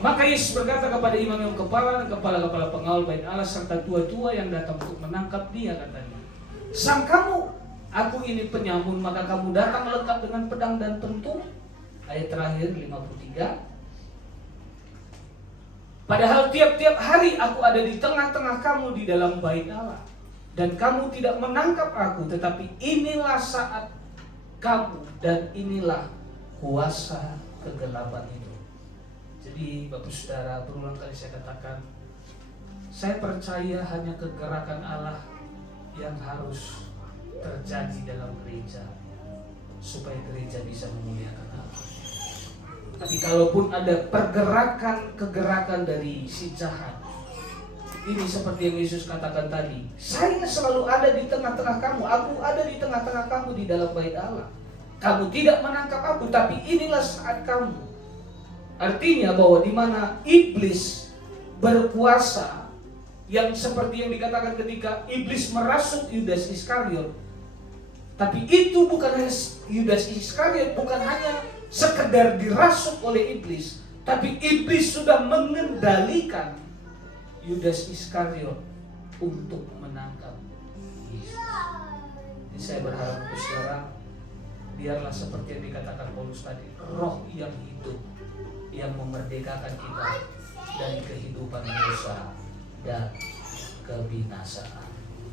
Maka Yesus berkata kepada imam kepala, kepala-kepala pengawal bait Allah serta tua-tua yang datang untuk menangkap dia, katanya, sang kamu, aku ini penyamun, maka kamu datang lengkap dengan pedang dan pentung. Ayat terakhir 53. Padahal tiap-tiap hari aku ada di tengah-tengah kamu di dalam bait Allah, dan kamu tidak menangkap aku, tetapi inilah saat kamu dan inilah kuasa kegelapan itu. Jadi Bapak Saudara, berulang kali saya katakan, saya percaya hanya kegerakan Allah yang harus terjadi dalam gereja supaya gereja bisa memuliakan Allah. Tapi kalaupun ada pergerakan dari si jahat, ini seperti yang Yesus katakan tadi, saya selalu ada di tengah-tengah kamu, aku ada di tengah-tengah kamu di dalam bait Allah. Kamu tidak menangkap aku, tapi inilah saat kamu. Artinya bahwa di mana iblis berkuasa, yang seperti yang dikatakan ketika iblis merasuk Yudas Iskariot. Tapi itu bukan hanya Yudas Iskariot, bukan hanya sekedar dirasuk oleh iblis, tapi iblis sudah mengendalikan Yudas Iskariot untuk menangkap Yesus. Jadi saya berharap Saudara, biarlah seperti yang dikatakan Paulus tadi, roh yang hidup yang memerdekakan kita dari kehidupan dosa dan kebinasaan.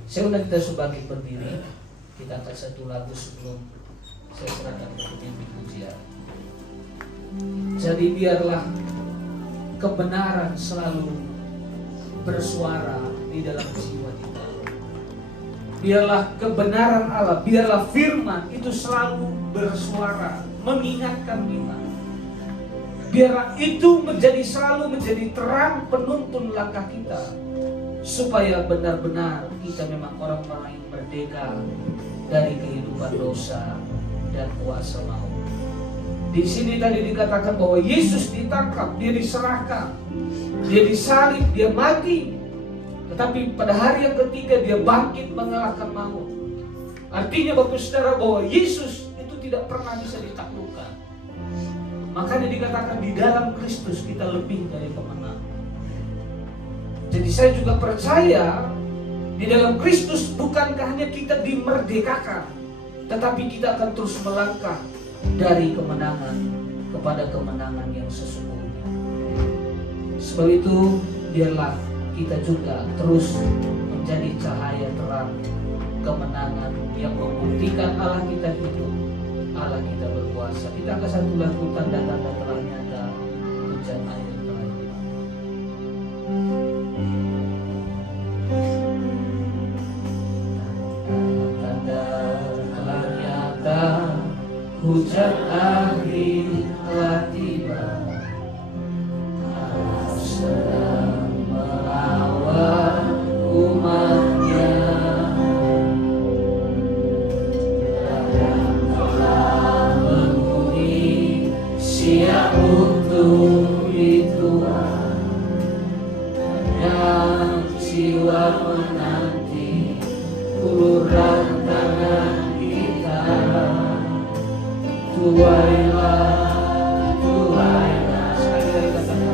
Saya undang kita sebagai berdiri, kita angkat satu lagu sebelum saya serahkan ke pemimpin pujian. Jadi biarlah kebenaran selalu bersuara di dalam jiwa kita. Biarlah kebenaran Allah, biarlah firman itu selalu bersuara, mengingatkan kita. Biarlah itu selalu menjadi terang penuntun langkah kita, supaya benar-benar kita memang orang-orang yang merdeka dari kehidupan dosa dan kuasa maut. Di sini tadi dikatakan bahwa Yesus ditangkap, dia diserahkan, dia disalib, dia mati. Tetapi pada hari yang ketiga dia bangkit mengalahkan maut. Artinya Bapak Saudara bahwa Yesus itu tidak pernah bisa ditaklukkan. Makanya dikatakan di dalam Kristus kita lebih dari pemenang. Jadi saya juga percaya di dalam Kristus bukankah hanya kita dimerdekakan, tetapi kita akan terus melangkah dari kemenangan kepada kemenangan yang sesungguhnya. Sebab itu biarlah kita juga terus menjadi cahaya terang kemenangan yang membuktikan Allah kita hidup, Allah kita berkuasa. Kita angkat satu lagu tanda-tanda telah nyata, hujan air telah hilang. Tanda telah nyata, hujan akhir telah tiba. Allah sedang melawat umatnya. Telah menghuni siap untuk dituai. Yang jiwa menanti uluran tangan kita. Tuailah, tuailah. Sekali lagi katakan,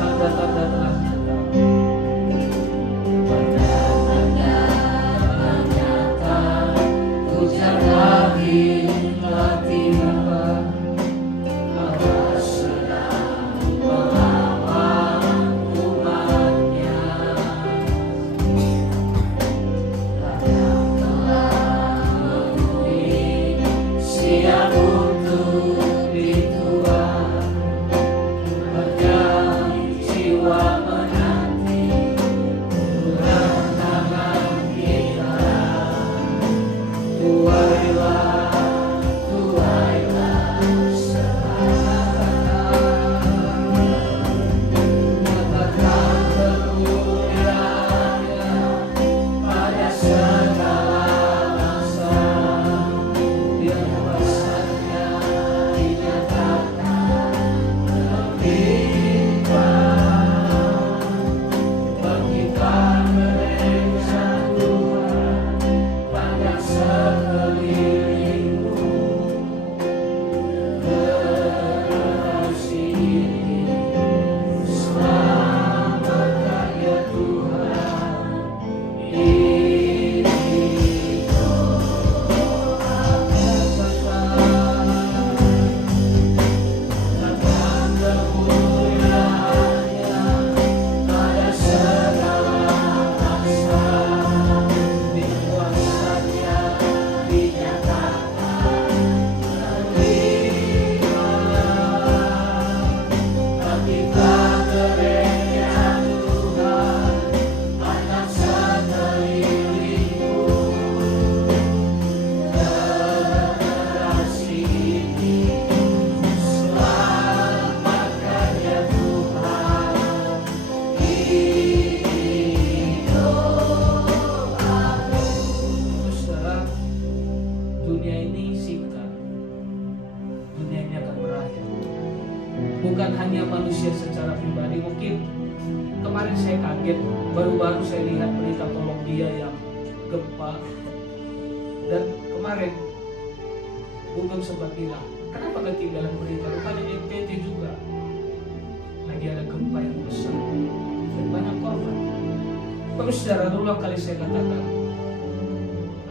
tanda-tanda telah nyata. Tanda-tanda telah nyata, hujan akhir telah tiba. Allah sedang melawat umatnya. Yang telah menghuni siap untuk dituai. Berjanji jiwa menanti uluran tangan kita. Tuailah, tuailah sekarang. Nyatakan kemuliaan-Nya pada segala bangsa. Biar kuasa-Nya dinyatakan berlimpah. Bangkitkan gereja Tuhan pada sekelilingmu. Generasi ini selamat karya Tuhan. Ini katakan kemuliaan-Nya pada segala bangsa. Di kuasa-Nya dinyatakan berlimpah. Bangkitkan gereja Tuhan pada sekelilingmu. Generasi ini selamat karya Tuhan. Ini doaku. Saudara, dunia ini singkat, dunia ini akan berakhir. Bukan hanya manusia secara pribadi. Mungkin kemarin saya kaget, baru-baru saya lihat berita Kolombia yang gempa. Dan kemarin Google sempat bilang, kenapa ketinggalan berita? Rupanya di NTT juga lagi ada gempa yang besar dan banyak korban. Bapak Saudara, berulang kali saya katakan,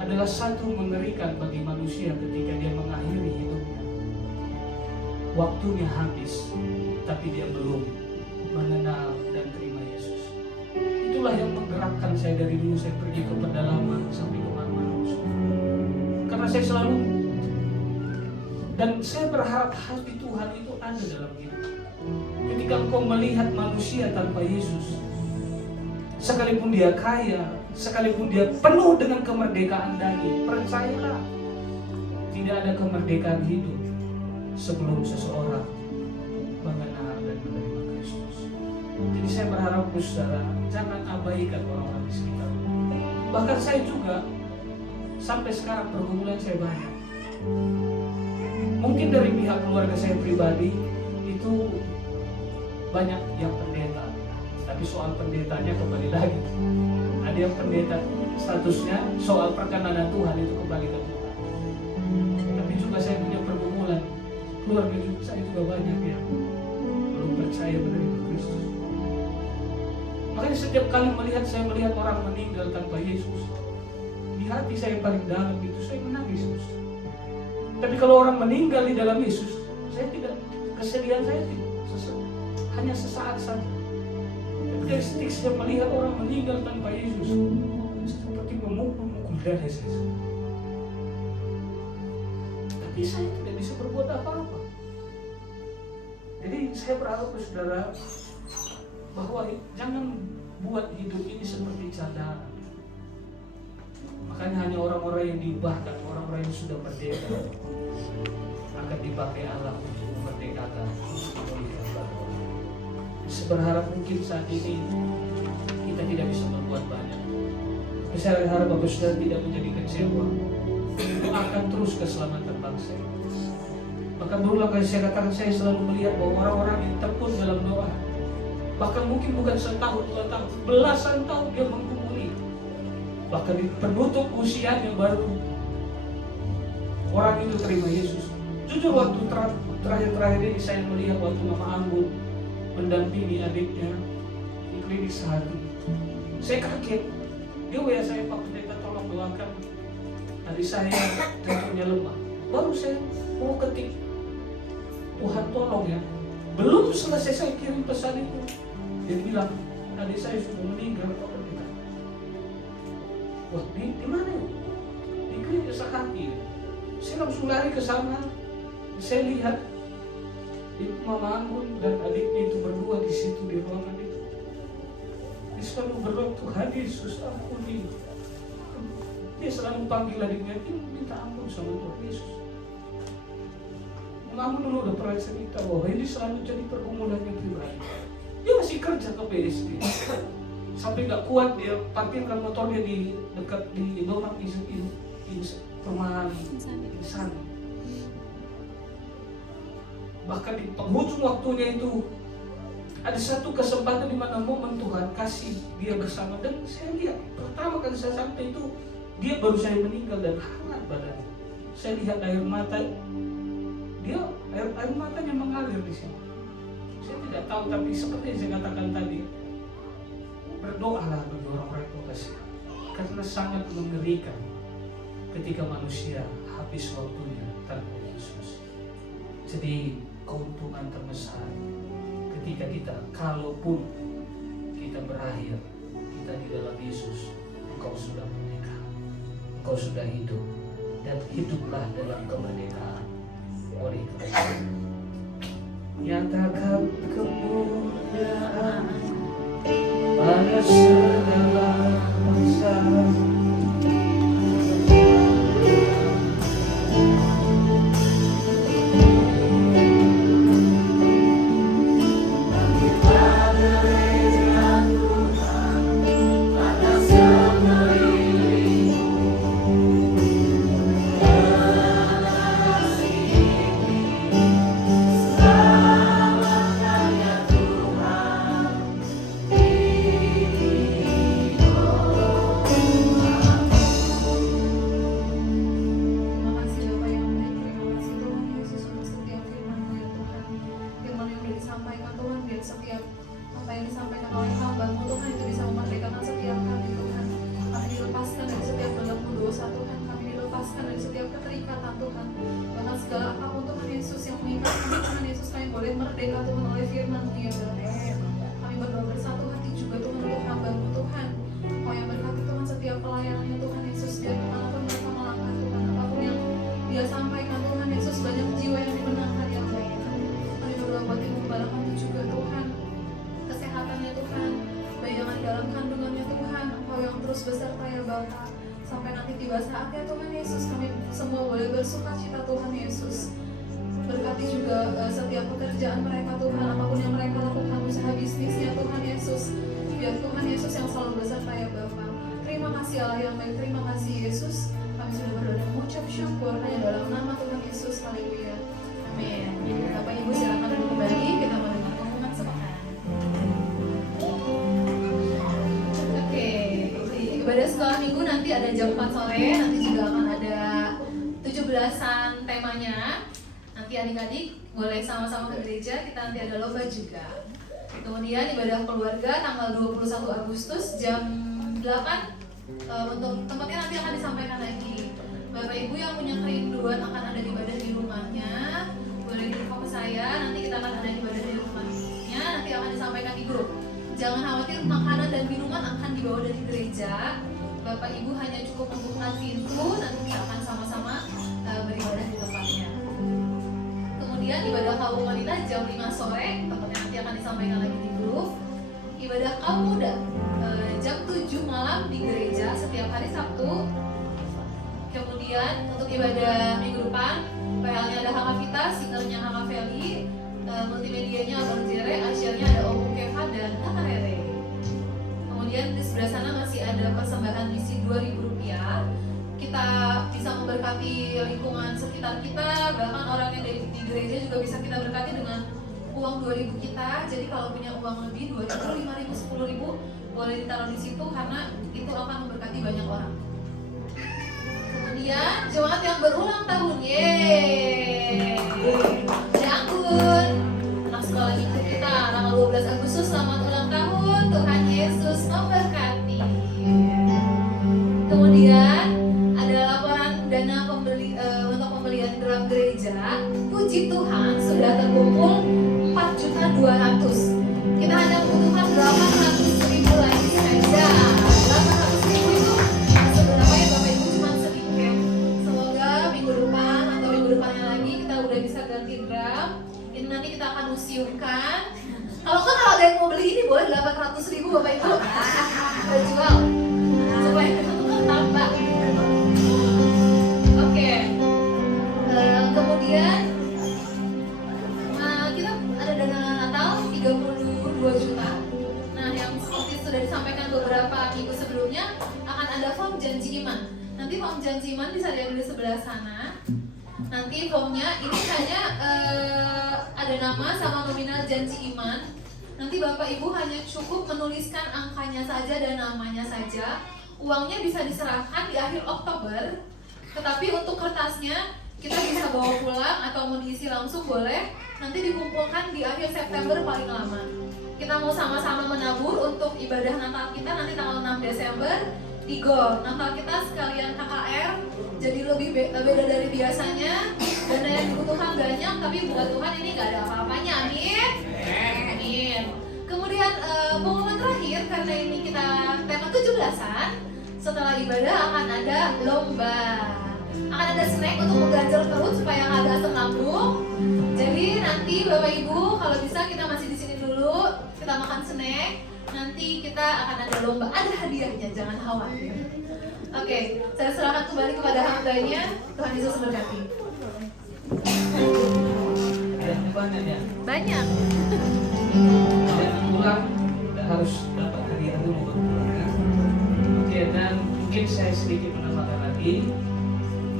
adalah satu mengerikan bagi manusia ketika dia mengakhiri hidupnya. Waktunya habis, tapi dia belum mengenal dan terima Yesus. Itulah yang menggerakkan saya dari dulu saya pergi ke pedalaman sampai ke mana-mana. Karena saya selalu, dan saya berharap hati Tuhan itu ada dalam hidup. Ketika engkau melihat manusia tanpa Yesus, sekalipun dia kaya, sekalipun dia penuh dengan kemerdekaan daging, percayalah, tidak ada kemerdekaan hidup sebelum seseorang mengenal dan menerima Kristus. Jadi saya berharap saudara jangan abaikan orang-orang di sekitar. Bahkan saya juga sampai sekarang pergumulan saya banyak. Mungkin dari pihak keluarga saya pribadi itu banyak yang pendeta, tapi soal pendetanya kembali lagi. Ada yang pendeta statusnya soal perkenanan Tuhan itu kembali ke Tuhan. Tapi juga saya punya pergumulan keluarga juga, saya juga banyak yang belum percaya menerima Kristus. Makanya setiap kali saya melihat orang meninggal tanpa Yesus, di hati saya paling dalam itu saya menangis. Tapi kalau orang meninggal di dalam Yesus, saya tidak, kesedihan saya tidak hanya sesaat saja. Tapi dari ketika saya melihat orang meninggal tanpa Yesus, seperti memukul-mukul dada saya. Tapi saya tidak bisa berbuat apa-apa. Jadi saya berharap saudara bahwa jangan buat hidup ini seperti candaan. Makanya hanya orang-orang yang diubahkan, orang-orang yang sudah merdeka akan dipakai Allah untuk memerdekakan memulihkan banyak. Seberharap mungkin saat ini kita tidak bisa berbuat banyak. Tapi saya harap Bapak Saudara tidak menjadi kecewa. Doakan terus keselamatan bangsa. Bahkan berulang kali saya katakan, saya selalu melihat bahwa orang-orang yang tekun dalam doa, bahkan mungkin bukan setahun, 2 tahun, belasan tahun dia menggumuli. Bahkan di penutup usianya baru orang itu terima Yesus. Jujur waktu terakhir ini saya melihat waktu Mama Anggun mendampingi adiknya di klinik sehari. Saya kaget. Dia WA saya, Pak Pendeta tolong doakan adik saya jantungnya lemah. Baru saya mau ketik, Tuhan tolong ya. Belum selesai saya kirim pesan itu, dia bilang adik saya sudah meninggal Pak Pendeta. Wah, di mana ya? Di klinik sehari. Saya langsung lari ke sana. Saya lihat Mama Anggun dan adiknya itu berdua di situ di ruangan itu. Dia selalu berdoa, Tuhan Yesus ampuni. Dia selalu panggil adiknya, dia minta ampun sama Tuhan Yesus. Mama Anggun dulu udah pernah cerita bahwa ini selalu jadi pergumulannya pribadi. Dia masih kerja ke PSD. Sampai gak kuat dia parkirkan motornya di dekat di Domang di perumahan Insan. Bahkan di penghujung waktunya itu ada satu kesempatan di mana momen Tuhan kasih dia bersama, dan saya lihat pertama kali saya sampai itu dia baru saya meninggal dan hangat badannya. Saya lihat air mata dia, air matanya mengalir di sini. Saya tidak tahu, tapi seperti yang saya katakan tadi, berdoalah bagi orang-orang yang kasih, karena sangat mengerikan ketika manusia habis waktunya tanpa Yesus. Jadi keuntungan terbesar ketika kita, kalaupun kita berakhir, kita di dalam Yesus, engkau sudah merdeka, engkau sudah hidup, dan hiduplah dalam kemerdekaan. Oleh karena nyatakan kemuliaan pada segala masa. Beserta ya Bapa, sampai nanti tiba saatnya Tuhan Yesus, kami semua boleh bersuka cita Tuhan Yesus. Berkati memberkati juga setiap pekerjaan mereka Tuhan, apapun yang mereka lakukan, usaha bisnisnya Tuhan Yesus. Biar Tuhan Yesus yang selalu beserta ya Bapa. Terima kasih Allah yang baik, terima kasih Yesus. Kami sudah berdoa dan mengucap syukur hanya dalam nama Tuhan Yesus. Haleluya. Amin. Bapak Ibu silakan duduk kembali, kita mendengar pengumuman sepekan. Oke, ibadah sekolah minggu nanti ada jam 4 sore, nanti juga akan ada 17-an temanya. Nanti adik-adik boleh sama-sama ke gereja, kita nanti ada lomba juga. Kemudian ibadah keluarga tanggal 21 Agustus jam 8 untuk tempatnya nanti akan disampaikan lagi. Bapak Ibu yang punya kerinduan akan ada ibadah di rumahnya, boleh info ke saya, nanti kita akan ada ibadah di rumahnya, nanti akan disampaikan di grup. Jangan khawatir, makanan dan minuman akan dibawa dari gereja. Bapak Ibu hanya cukup membuka pintu, nanti kita akan sama-sama beribadah di tempatnya. Kemudian ibadah kaum wanita jam 5 sore, tempatnya nanti akan disampaikan lagi di grup. Ibadah kaum muda jam 7 malam di gereja setiap hari Sabtu. Kemudian untuk ibadah minggu depan, PL-nya ada Haka Vita, singernya Haka Feli, multimedianya Abang Jere, asyarnya ada Om Keva dan Haka Rere. Kemudian di sebelah sana masih ada persembahan misi Rp2.000. Kita bisa memberkati lingkungan sekitar kita, bahkan orang yang di gereja juga bisa kita berkati dengan uang 2.000 kita. Jadi kalau punya uang lebih 2.000, 5.000, 10.000 boleh ditaruh di situ karena itu akan memberkati banyak orang. Kemudian jemaat yang berulang tahun, yeay, Jangkun, anak sekolah minggu kita tanggal 12 Agustus, selamat ulang tahun, Tuhan Yesus memberkati. Kemudian ada laporan dana untuk pembelian drum gereja. Puji Tuhan sudah terkumpul 4.200.000. Kita hanya membutuhkan 800.000 lagi saja. 800.000 itu seberapa ya Bapak Ibu, cuma sedikit. Semoga minggu depan atau minggu depannya lagi kita udah bisa ganti drum. Ini nanti kita akan museumkan. Kalau ada yang mau beli ini boleh 800.000 Bapak Ibu. Kita jual supaya kita tuh tambah. Oke. Kemudian kita ada dana Natal 32 juta. Nah, yang seperti sudah disampaikan beberapa minggu sebelumnya, akan ada form janji iman. Nanti form janji iman bisa diambil di sebelah sana. Nanti formnya ini hanya ada nama sama nominal janji iman. Nanti Bapak Ibu hanya cukup menuliskan angkanya saja dan namanya saja. Uangnya bisa diserahkan di akhir Oktober. Tetapi untuk kertasnya kita bisa bawa pulang atau mau diisi langsung boleh. Nanti dikumpulkan di akhir September paling lama. Kita mau sama-sama menabur untuk ibadah Natal kita nanti tanggal 6 Desember di GOR. Natal kita sekalian KKR, jadi lebih beda dari biasanya. Dana yang dibutuhkan banyak, tapi buat Tuhan ini gak ada apa-apanya. Amin. Amin. Kemudian pengumuman terakhir, karena ini kita tema 17-an, setelah ibadah akan ada lomba. Akan ada snack untuk mengganjal perut supaya agak asam lambung. Jadi nanti Bapak Ibu kalau bisa kita masih di sini dulu, kita makan snack. Nanti kita akan ada lomba, ada hadiahnya, jangan khawatir. Oke, saya serahkan kembali kepada hambanya. Tuhan Yesus memberkati. Ada banyak ya. Banyak. Dan pulang udah harus dapat hadiah dulu buat pulang kan. Oke, dan mungkin saya sedikit menambahkan lagi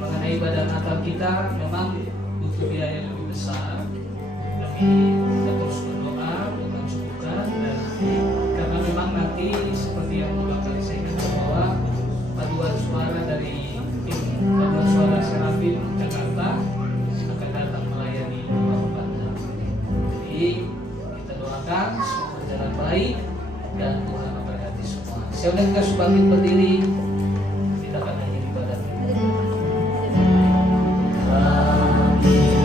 mengenai ibadah Natal kita memang butuh biaya yang lebih besar. Tapi kita terus berdoa, Tuhan cukupkan, dan karena memang nanti seperti yang beberapa kali saya katakan bahwa paduan suara dari tim paduan suara Serafim Jakarta akan datang melayani Bapak. Jadi kita doakan semua berjalan baik dan Tuhan memberkati semua. Saya undang kita bangkit berdiri, kita akan nyanyi ibadah. Ajaib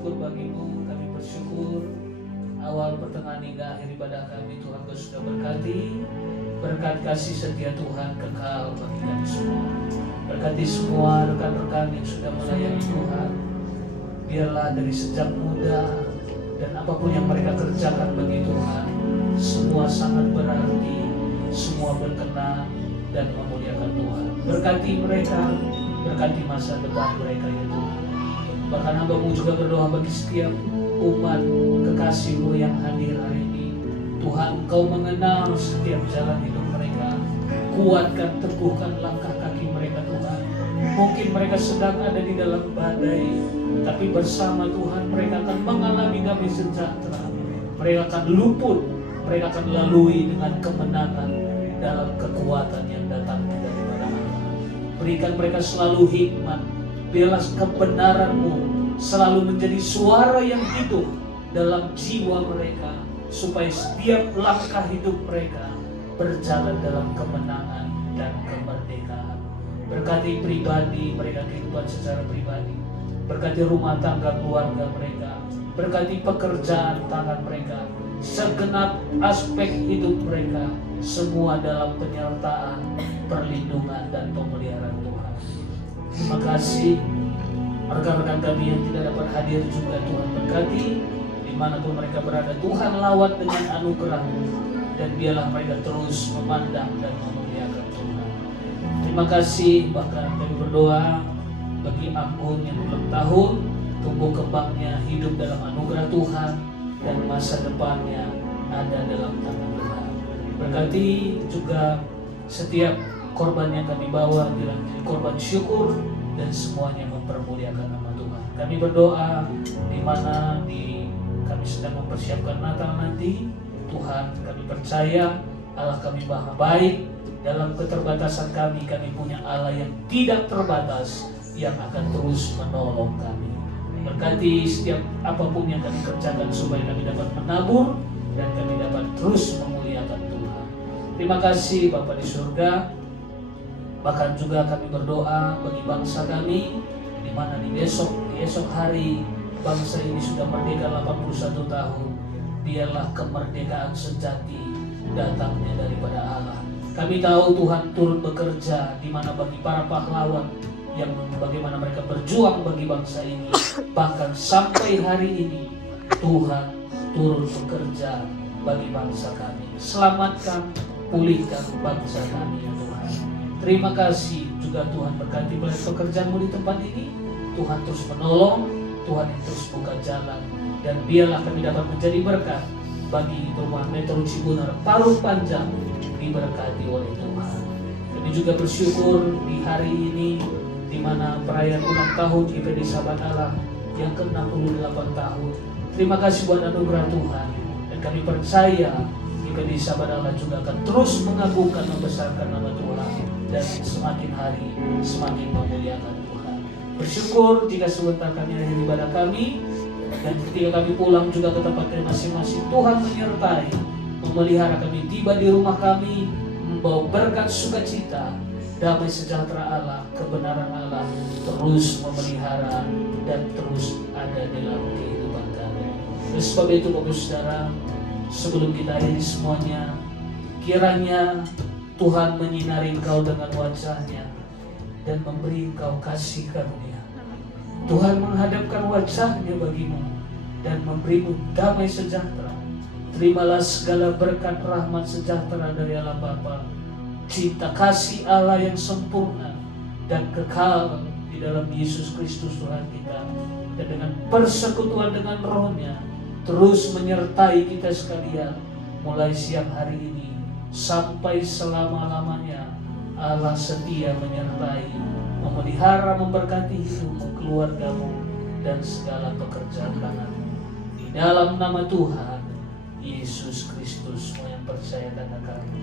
syukur bagimu, kami bersyukur awal pertengahan hingga akhir ibadah kami Tuhan Kau sudah berkati. Berkat kasih setia Tuhan kekal bagi kami semua. Berkati semua rekan-rekan yang sudah melayani Tuhan. Biarlah dari sejak muda dan apapun yang mereka kerjakan bagi Tuhan, semua sangat berarti, semua berkenan dan memuliakan Tuhan. Berkati mereka, berkati masa depan mereka ya Tuhan. Bahkan hamba-Mu juga berdoa bagi setiap umat kekasih-Mu yang hadir hari ini. Tuhan, Kau mengenal setiap jalan hidup mereka. Kuatkan, teguhkan langkah kaki mereka Tuhan. Mungkin mereka sedang ada di dalam badai, tapi bersama Tuhan mereka akan mengalami damai sejahtera. Mereka akan luput, mereka akan lalui dengan kemenangan dalam kekuatan yang datang daripada Allah. Berikan mereka selalu hikmat. Biarlah kebenaran-Mu selalu menjadi suara yang hidup dalam jiwa mereka, supaya setiap langkah hidup mereka berjalan dalam kemenangan dan kemerdekaan. Berkati pribadi mereka, kehidupan secara pribadi. Berkati rumah tangga keluarga mereka. Berkati pekerjaan tangan mereka. Segenap aspek hidup mereka, semua dalam penyertaan, perlindungan dan pemeliharaan Tuhan. Terima kasih rekan-rekan kami yang tidak dapat hadir juga Tuhan berkati. Dimanapun mereka berada, Tuhan lawat dengan anugerah-Mu, dan biarlah mereka terus memandang dan memuliakan Tuhan. Terima kasih. Bahkan kami berdoa bagi Anggun yang ulang tahun, tumbuh kembangnya hidup dalam anugerah Tuhan dan masa depannya ada dalam tangan Tuhan. Berkati juga setiap korban yang kami bawa, bila menjadi korban syukur dan semuanya mempermuliakan nama Tuhan. Kami berdoa di mana kami sedang mempersiapkan Natal nanti, Tuhan kami percaya Allah kami maha baik. Dalam keterbatasan kami punya Allah yang tidak terbatas, yang akan terus menolong kami. Berkati setiap apapun yang kami kerjakan, supaya kami dapat menabur dan kami dapat terus memuliakan Tuhan. Terima kasih Bapa di surga. Bahkan juga kami berdoa bagi bangsa kami, di mana di esok hari bangsa ini sudah merdeka 81 tahun. Biarlah kemerdekaan sejati datangnya daripada Allah. Kami tahu Tuhan turut bekerja di mana bagi para pahlawan yang bagaimana mereka berjuang bagi bangsa ini. Bahkan sampai hari ini Tuhan turut bekerja bagi bangsa kami. Selamatkan, pulihkan bangsa kami ya Tuhan. Terima kasih juga Tuhan, berkati pekerjaan-Mu di tempat ini. Tuhan terus menolong, Tuhan yang terus buka jalan, dan biarlah kami dapat menjadi berkat bagi rumah Metro Cibunar Parung Panjang, diberkati oleh Tuhan. Kami juga bersyukur di hari ini, di mana perayaan ulang tahun IPD Sahabat Allah yang ke-68 tahun. Terima kasih buat anugerah Tuhan, dan kami percaya IPD Sahabat Allah juga akan terus mengagungkan, membesarkan nama Tuhan, dan semakin hari semakin memuliakan Tuhan. Bersyukur jika sebentar kami akhiri ibadah kami, dan ketika kami pulang juga ke tempat kami masing-masing, Tuhan menyertai, memelihara kami tiba di rumah kami, membawa berkat sukacita, damai sejahtera Allah, kebenaran Allah terus memelihara dan terus ada dalam kehidupan kami. Oleh sebab itu Bapak Saudara, sebelum kita akhiri semuanya, kiranya Tuhan menyinari engkau dengan wajah-Nya dan memberi engkau kasih karunia. Tuhan menghadapkan wajah-Nya bagimu dan memberimu damai sejahtera. Terimalah segala berkat rahmat sejahtera dari Allah Bapa, cinta kasih Allah yang sempurna dan kekal di dalam Yesus Kristus Tuhan kita, dan dengan persekutuan dengan Roh-Nya terus menyertai kita sekalian mulai siang hari ini sampai selama-lamanya. Allah setia menyertai, memelihara, memberkati hidupmu, keluargamu, dan segala pekerjaan tanganmu. Di dalam nama Tuhan Yesus Kristus, semua yang percaya katakan amin.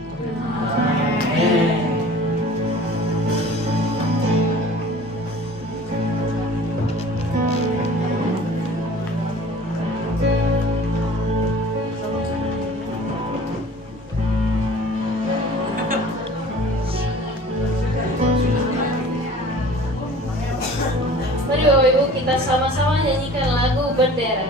Mari Bapak Ibu kita kita sama-sama nyanyikan lagu Bendera.